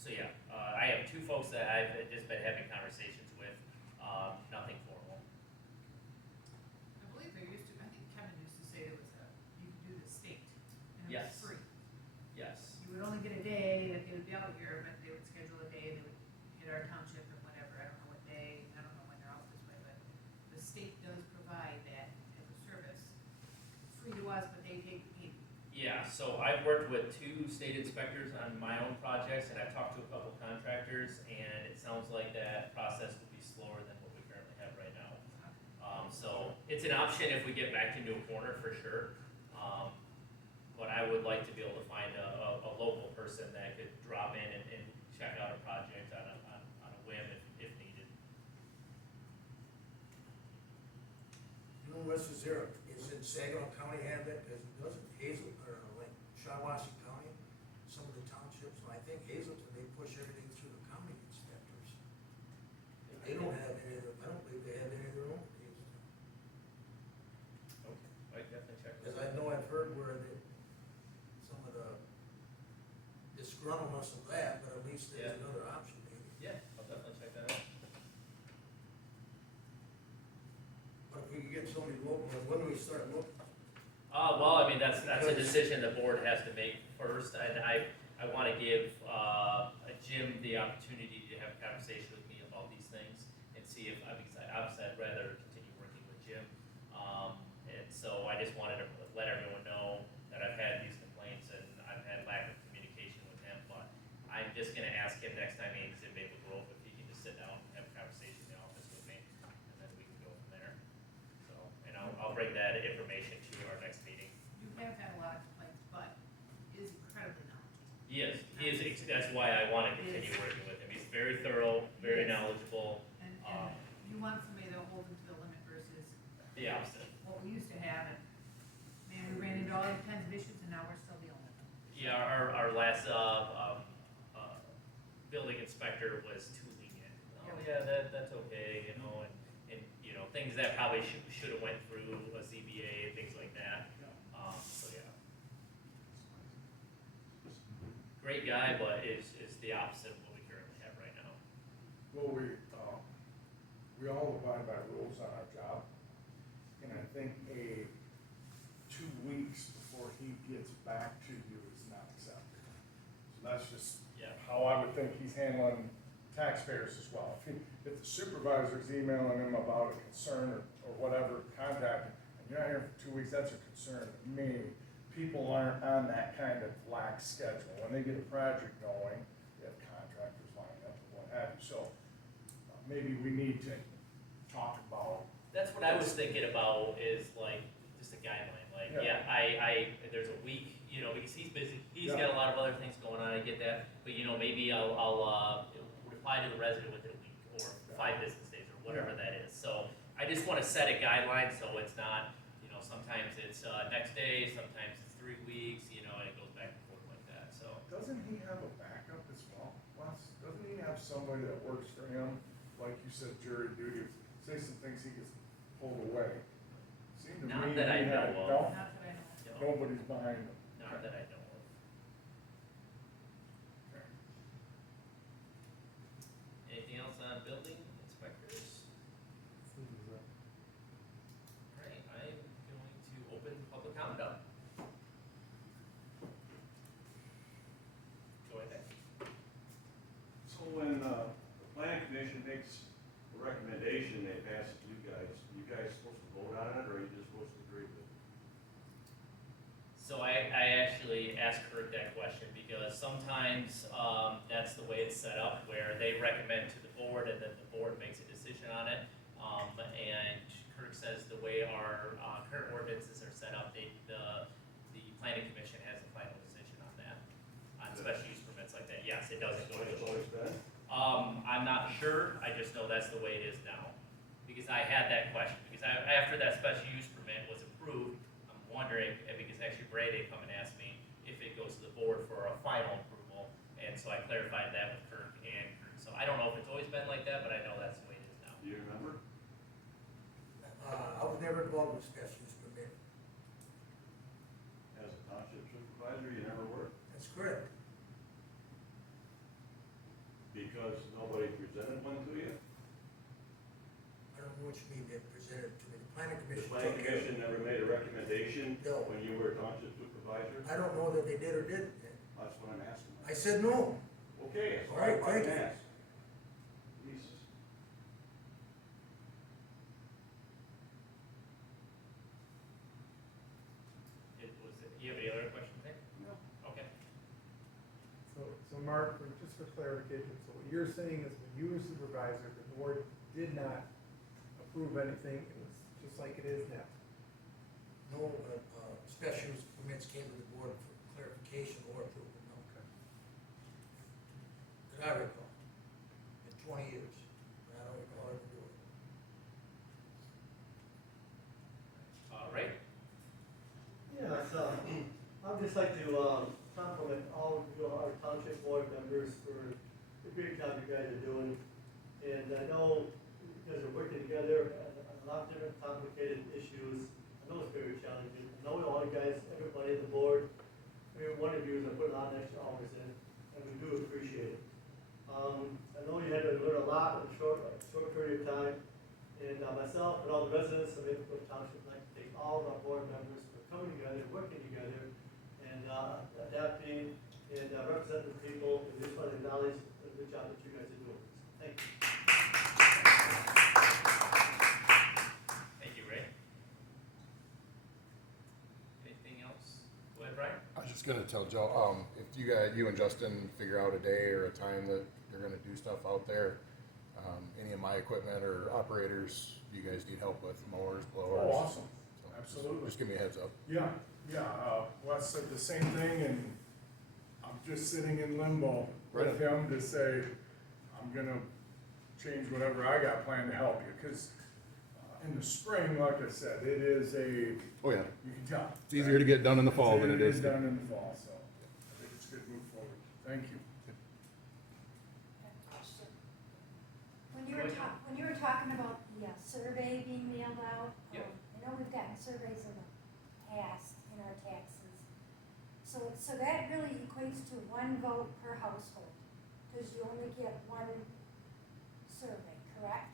yeah, I have two folks that I've just been having conversations with, nothing formal. I believe there used to, I think Kevin used to say there was you could do the state, and it Yes. was free. Yes. You would only get a day that they would be out here, but they would schedule a day, they would hit our township or whatever, I don't know what day, I don't know when they're out this way, but the state does provide that as a service, free to us, but they take the payment. Yeah, so I've worked with two state inspectors on my own projects, and I've talked to a couple contractors, and it sounds like that process will be slower than what we currently have right now. So it's an option if we get backed into a corner for sure. But I would like to be able to find a local person that could drop in and check out a project on a whim if needed. You know, Wes, is there, is in Saginaw County have that, because doesn't Hazel, or like Shiawassee County, some of the townships, and I think Hazelton, they push everything through the county inspectors. They don't have any of their, I don't believe they have any of their own Hazelton. Okay. I definitely check Because this. I know I've heard where they, some of the disgruntledness of that, but at least there's Yeah. another option maybe. Yeah, I'll definitely check that out. But if we could get somebody local, when do we start looking? Well, I mean, that's a decision the board has to make first, and I wanna give, Jim the opportunity to have a conversation with me about these things and see if, obviously I'd rather continue working with Jim. And so I just wanted to let everyone know that I've had these complaints and I've had lack of communication with him, but I'm just gonna ask him next time he's in Maple Grove if he can just sit down and have a conversation in the office with me, and then we can go from there. So, and I'll bring that information to our next meeting. You have had a lot of complaints, but is incredibly knowledgeable. He is, that's why I wanna continue working with him. He's very thorough, very Yes. knowledgeable, And you want somebody that'll hold them to the limit versus the opposite. what we used to have, and man, we ran into all kinds of issues, and now we're still dealing with them. Yeah, our last, building inspector was too lenient. Oh, yeah, that's okay, you know, and, you know, things that probably should've went through a ZBA and things like that. So, yeah. Great guy, but is the opposite of what we currently have right now. Well, we all abide by rules on our job, and I think 2 weeks before he gets back to you is not acceptable. So that's just Yeah. how I would think he's handling taxpayers as well. If the supervisor's emailing him about a concern or whatever, contact him, and you're not here for 2 weeks, that's a concern to me. People aren't on that kind of lax schedule. When they get a project going, they have contractors lined up and what have you, so maybe we need to talk about. That's what I was thinking about, is like, just a guideline, like, Yeah. yeah, there's a week, you know, because he's busy, he's Yeah. got a lot of other things going on, I get that, but you know, maybe I'll reply to the resident within a week, or 5 business days, or whatever that is, so I just wanna set a guideline, so it's not, you know, sometimes it's, next day, sometimes it's 3 weeks, you know, and it goes back and forth like that, so. Doesn't he have a backup as well, Wes? Doesn't he have somebody that works for him, like you said, jury duty, say some things he gets pulled away? Seemed to Not me that I he had- know of. no? Not that I know of. You know, Nobody's behind him. not that I know of. Okay. Anything else on building? commission makes a recommendation, they pass it to you guys supposed to vote on it, or are you just supposed to agree with it? So I actually asked Kurt that question because sometimes, that's the way it's set up, where they recommend to the board and then the board makes a decision on it. And Kurt says the way our, current ordinances are set up, the planning commission has the final decision on that. On special use permits like that, yes, it doesn't go to the board. Always been? I'm not sure, I just know that's the way it is now. Because I had that question, because after that special use permit was approved, I'm wondering, because actually Brady come and asked me if it goes to the board for a final approval, and so I clarified that with Kirk and Kurt. So I don't know if it's always been like that, but I know that's the way it is now. Do you remember? I was never involved with special use permit. As a township supervisor, you never were? That's correct. Because nobody presented one to you? I don't know what you mean they presented to me. The planning The commission planning took care of commission it. never made a recommendation No. when you were township supervisor? I don't know that they did or didn't. That's what I'm asking. I said no. Okay, so All right, I thank you. ask. Jesus. You have any other questions, Nick? No. Okay. So Mark, just for clarification, so what you're saying is when you were supervisor, the board did not approve anything, it was just like it is now? No, special use permits came to the board for clarification or approval, no. Okay. That I recall, in 20 years, and I don't recall ever doing it. All right. Yeah, so, I'd just like to, compliment all of our township board members for the great job you guys are doing. And I know you guys are working together on a lot of different complicated issues. I know it's very challenging. I know all you guys, everybody on the board, every one of you are putting a lot of extra hours in, and we do appreciate it. I know you had to learn a lot in a short period of time. And myself and all the residents of Maple Township would like to thank all of our board members for coming together, working together, and adapting and representing the people. And just want to acknowledge the good job that you guys are doing. Thank you. Thank you, Ray. Anything else? Go ahead, Brian. I was just gonna tell Joe, if you and Justin figure out a day or a time that you're gonna do stuff out there, any of my equipment or operators you guys need help with, mowers, blowers. Oh, awesome. so Absolutely. Just give me a heads up. Yeah, Wes said the same thing, and I'm just sitting in limbo with him to say, I'm gonna change whatever I got planned to help you, cause in the spring, like I said, it is Oh, yeah. you can tell. It's easier to get done in the fall than it is. Done in the fall, so I think it's a good move forward. Thank you. When you were talking about the survey being mailed out, Yep. I know we've gotten surveys in the past in our taxes. So that really equates to one vote per household, because you only get one survey, correct?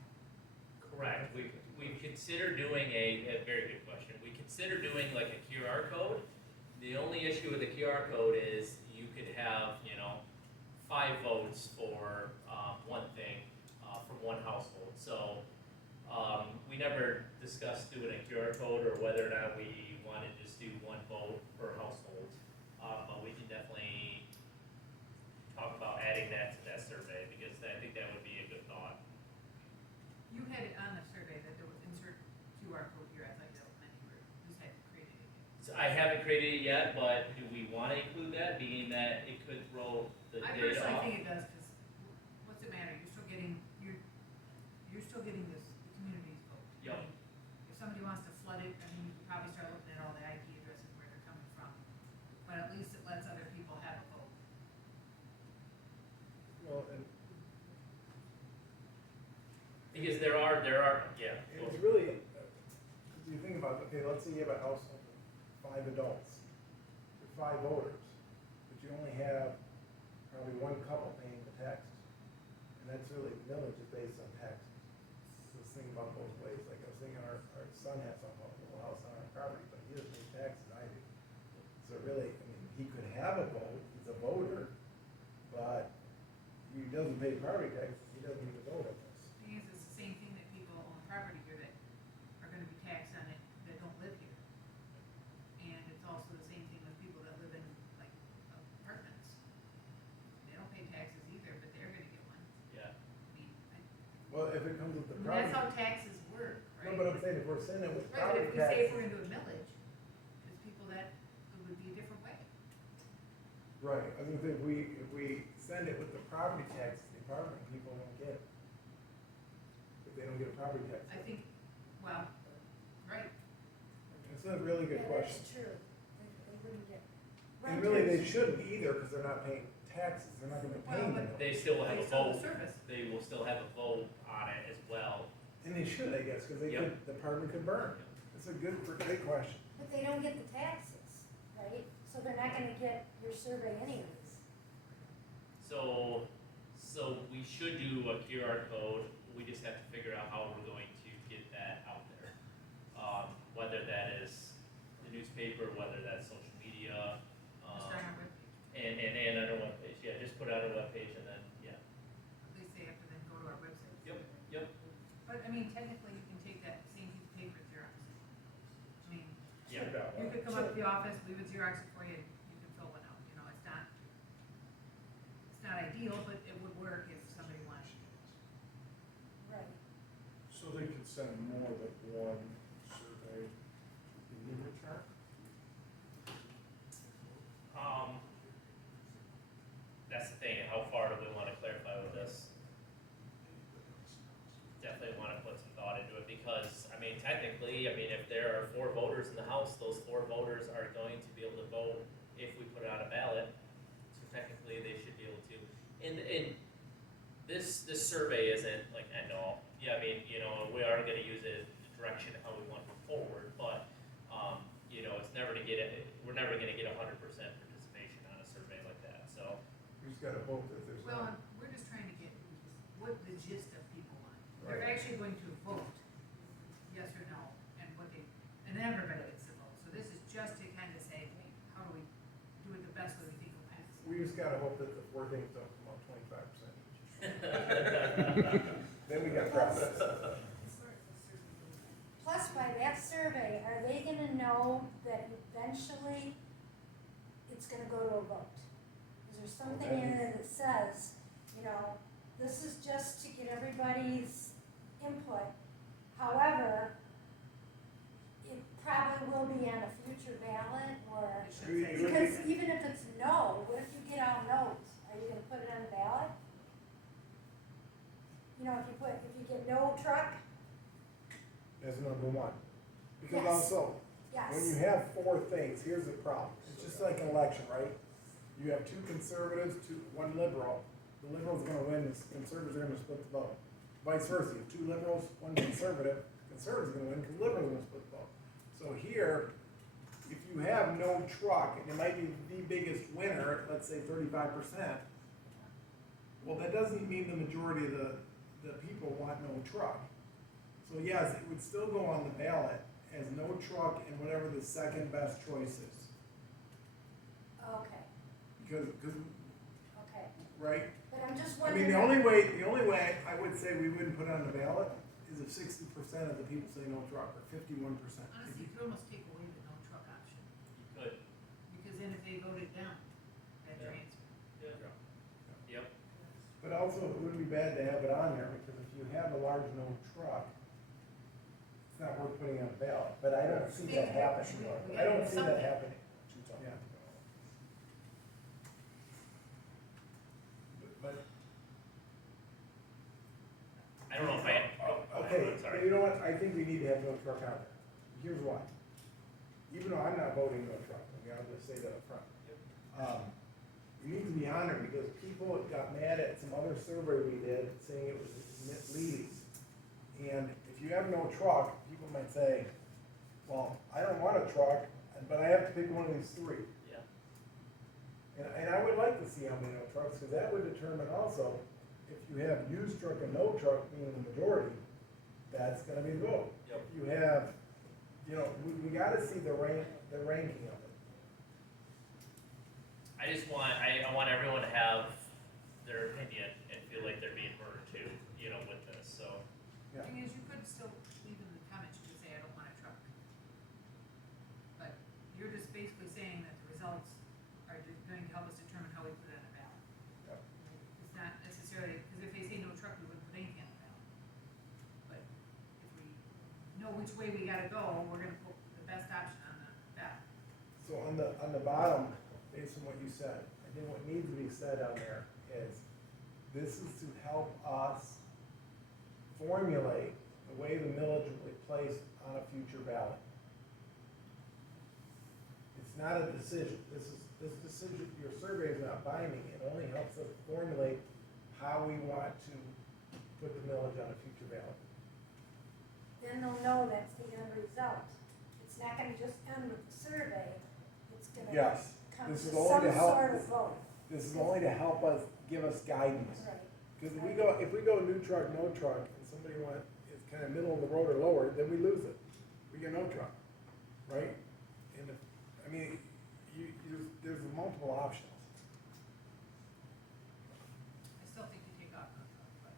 Correct. We consider doing a very good question. We consider doing like a QR code. The only issue with the QR code is you could have, 5 votes for one thing from one household. So we never discussed doing a QR code or whether or not we wanted to just do one vote per household. But we can definitely talk about adding that to that survey because I think that would be a good thought. You had it on the survey that there was insert QR code here, I thought that was meant you were, just had created it. So I haven't created it yet, but do we want to include that, being that it could throw the I data personally off? think it does, cause what's it matter, you're still getting this, the community's vote. I Yep. mean, if somebody wants to flood it, I mean, you could probably start looking at all the IP addresses where they're coming from, but at least it lets other people have a vote. Well, and Because there are, yeah. it's really, if you think about, okay, let's say you have a household of 5 adults, with 5 voters, but you only have probably one couple paying the taxes. And that's really, millage is based on taxes. So let's think about both ways, like I was thinking our son has a little house on our property, but he doesn't pay taxes, I do. So really, I mean, he could have a vote, he's a voter, but he doesn't pay property taxes, he doesn't need to vote on this. Thing is, it's the same thing that people own property here that are gonna be taxed on it that don't live here. And it's also the same thing with people that live in like apartments. They don't pay taxes either, but they're gonna get one. Yeah. I mean, Well, if it comes with the that's property. how taxes work, No, right? but I'm saying if we're sending it with Right, but property if we say if taxes. we're gonna do a millage, there's people that it would be a different way. Right, I was gonna say, if we send it with the property taxes, the apartment people won't get it. If they don't get a property tax. I think, well, right, It's a really good Yeah, question. that's true. They wouldn't get. And really, they renters. shouldn't either, because they're not paying taxes, they're not gonna be Well, paying but them. They still will have They a still have vote, service. they will still have a vote on it as well. And they should, I guess, because they Yep. could, the apartment could burn. It's a great question. But they don't get the taxes, right? So they're not gonna get your survey anyways. So we should do a QR code, we just have to figure out how we're going to get that out there. Whether that is the newspaper, whether that's social media, just on our webpage. and on our webpage, yeah, just put it on our webpage and then, yeah. At least they have to then go to our website. Yep. But I mean, technically, you can take that same piece of paper at Xerox. I mean, Yeah. you could come up to the office, we would Xerox it for you, you can fill one out, you know, it's not ideal, but it would work if somebody wanted it. Right. So they could send more than one survey in return? That's the thing, how far do we wanna clarify with this? Definitely wanna put some thought into it, because, I mean, technically, if there are 4 voters in the House, those 4 voters are going to be able to vote if we put it on a ballot. So technically, they should be able to, and this survey isn't like end all. Yeah, we are gonna use it in the direction how we want to move forward, but, it's never to get it, we're never gonna get 100% participation on a survey like that, so. We just gotta hope that there's Well, not. we're just trying to get what the gist of people want. They're Right. actually going to vote, yes or no, and and everybody gets to vote. So this is just to kind of say, hey, how do we do it the best way we think will pass? We just gotta hope that the 4 things don't come out 25% each. Then we got problems. Plus, by that survey, are they gonna know that eventually it's gonna go to a vote? Is there something in there that says, this is just to get everybody's input? However, it probably will be on a future ballot, or, It should say. because even if it's no, what if you get all no's? Are you gonna put it on the ballot? If you get no truck, As number one. Because Yes. also, when you yes. have 4 things, here's the problem. It's just like an election, right? You have 2 conservatives, 1 liberal. The liberal's gonna win, the conservatives are gonna split the vote. Vice versa, you have 2 liberals, 1 conservative, conservatives are gonna win, because liberals are gonna split the vote. So here, if you have no truck, and it might be the biggest winner, let's say 35%, well, that doesn't mean the majority of the people want no truck. So yes, it would still go on the ballot as no truck and whatever the second best choice is. Okay, Because, okay. right? But I'm just I mean, wondering. the only way I would say we wouldn't put it on the ballot is if 60% of the people say no truck, or 51%. Honestly, you could almost take away the no truck option, You could, because then if they voted down, that Yeah. transfer. yep, But also, it wouldn't be bad to have it on there, because if you have a large no truck, it's not worth putting on the ballot, but I don't see that happening. We I don't gotta do see that something. happening. Too tough. Yeah. But, I don't know if okay, sorry. you know what, I think we need to have no truck out there. Here's why. Even though I'm not voting no truck, I'll just say that up front. It needs to be on there because people got mad at some other survey we did saying it was misleading. And if you have no truck, people might say, well, I don't want a truck, but I have to pick one of these 3. Yeah, And I would like to see how many no trucks, because that would determine also, if you have used truck and no truck being the majority, that's gonna be the vote. Yep. If you have, we gotta see the ranking of it. I just want, I want everyone to have their opinion and feel like they're being heard too. Yeah. Thing is, you could still, leave in the comments, you could say, I don't want a truck. But you're just basically saying that the results are going to help us determine how we put it on the ballot. Yep. It's not necessarily, because if they say no truck, we wouldn't put anything on the ballot. But if we know which way we gotta go, we're gonna put the best option on the ballot. So on the bottom, based on what you said, I think what needs to be said on there is, this is to help us formulate the way the millage will be placed on a future ballot. It's not a decision, this decision, your survey is not binding, it only helps us formulate how we want to put the millage on a future ballot. Then they'll know that's the end result. It's not gonna just end with the survey, it's gonna Yes, come to this is some only to help- sort of vote. This is only to help us, give us guidance. Right. Because if we go new truck, no truck, and somebody is kind of middle of the road or lower, then we lose it. We get no truck, right? And I mean, there's multiple options. I still think you take off no truck, but.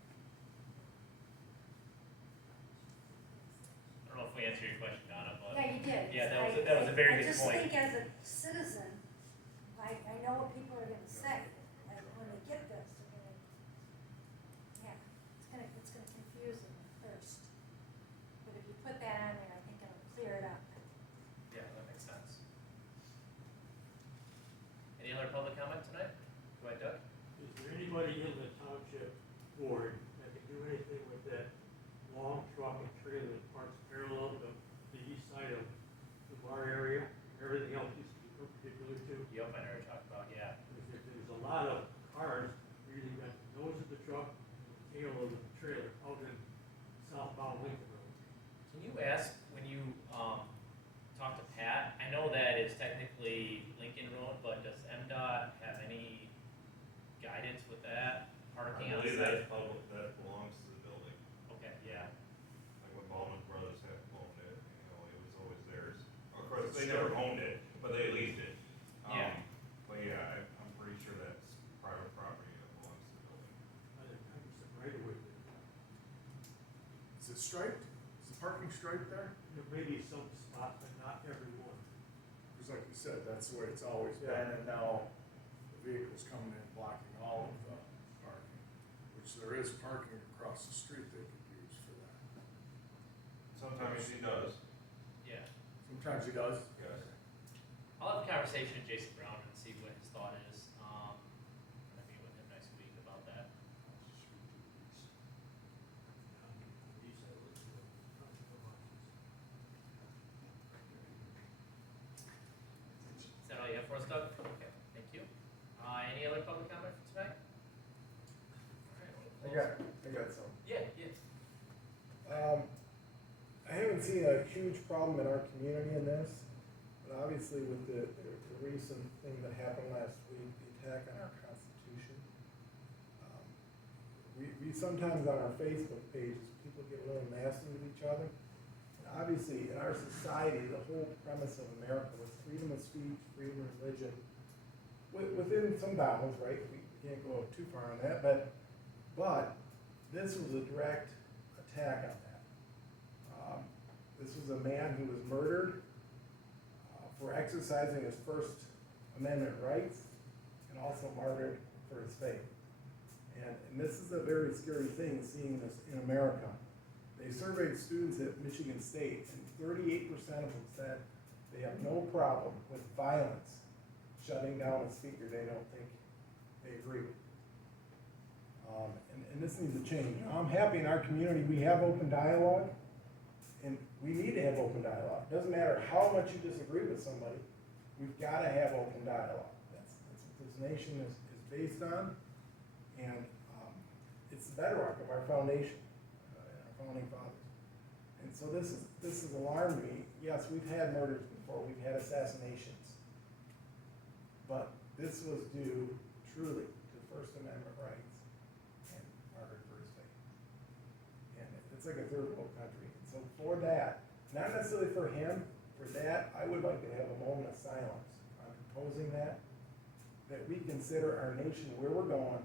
I don't know if we answered your question, Donna, but. Yeah, you did. Yeah, that was a very good point. I just think as a citizen, I know what people are gonna say, like, when they get this, they're gonna, yeah, it's gonna confuse them at first. But if you put that on there, I think it'll clear it up. Yeah, that makes sense. Any other public comment tonight? Go ahead, Doug. Is there anybody in the township board that can do anything with that long truck and trailer that parks parallel to the east side of the bar area? Everything else used to be perpendicular to. Yep, I know what you're talking about, yeah. There's a lot of cars, where you got the nose of the truck and the tail of the trailer out in southbound Lincoln Road. Can you ask, when you, talk to Pat, I know that it's technically Lincoln Road, but does MDOT have any guidance with that? Parking I on believe site? that's public, that belongs to the building. Okay, yeah. Like when Ballman Brothers had owned it, you know, it was always theirs. Of course, they never owned it, but they leased it. Yeah. But yeah, I'm pretty sure that's private property that belongs to the building. I think 100% right away there. Is it striped? Is the parking striped there? There may be some spots, but not every one. Because like you said, that's the way it's always been, and now the vehicles coming in blocking all of the parking, which there is parking across the street they could use for that. Sometimes he does, Yeah. Sometimes he does. yes. I'll have a conversation with Jason Brown and see what his thought is. I'm gonna meet with him next week about that. Is that all you have for us, Doug? Okay, thank you. Any other public comment for tonight? All right, I got some. Yeah, yeah. I haven't seen a huge problem in our community in this, but obviously with the recent thing that happened last week, the attack on our Constitution. We sometimes on our Facebook pages, people get a little nasty with each other. And obviously, in our society, the whole premise of America was freedom of speech, freedom of religion, within some bounds, right? We can't go too far on that, but this was a direct attack on that. This was a man who was murdered for exercising his First Amendment rights and also martyred for his faith. And this is a very scary thing, seeing this in America. They surveyed students at Michigan State, and 38% of them said they have no problem with violence shutting down a speaker they don't think they agree with. And this needs to change. I'm happy in our community we have open dialogue, and we need to have open dialogue. Doesn't matter how much you disagree with somebody, we've got to have open dialogue. That's what this nation is based on, and it's the bedrock of our foundation, and our founding fathers. And so this has alarmed me. Yes, we've had murders before, we've had assassinations, but this was due truly to First Amendment rights and martyred for his faith. And it's like a third world country. And so for that, not necessarily for him, for that, I would like to have a moment of silence on proposing that we consider our nation where we're going,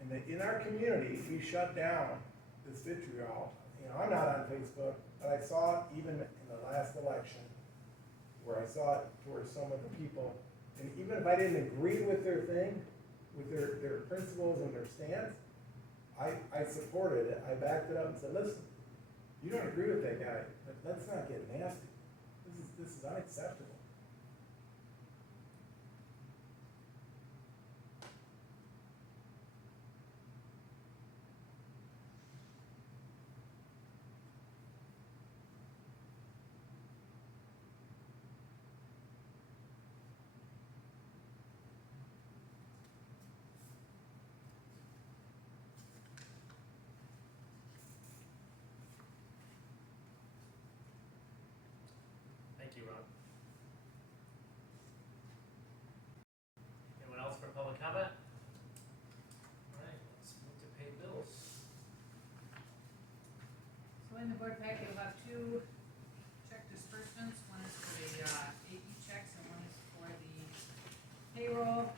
and that in our community, we shut down this vitriol you know, I'm not on Facebook, but I saw it even in the last election, where I saw it towards some of the people, and even if I didn't agree with their thing, with their principles and their stance, I supported it, I backed it up and said, listen, you don't agree with that guy, but let's not get nasty. This is unacceptable. Thank you, Ron. Anyone else for public comment? All right, let's move to pay bills. So in the board packet, you'll have two check disbursements, one is for the, AE checks and one is for the payroll.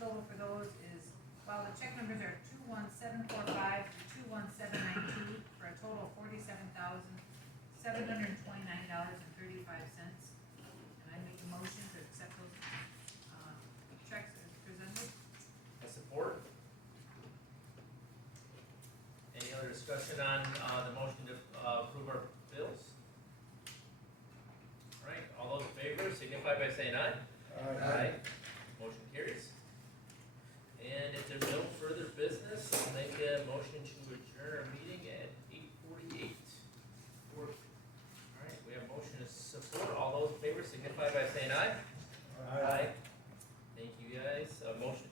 Total for those is, well, the check numbers are 21745 to 21792 for a total of $47,729.35. And I make a motion to accept those, checks as presented. I support. Any other discussion on, the motion to, approve our bills? All right, all those in favor signify by saying aye. Aye. Motion carries. And if there's no further business, I'll make a motion to adjourn our meeting at 8:48. All right, we have motion to support. All those in favor signify by saying aye. Thank you, guys. Motion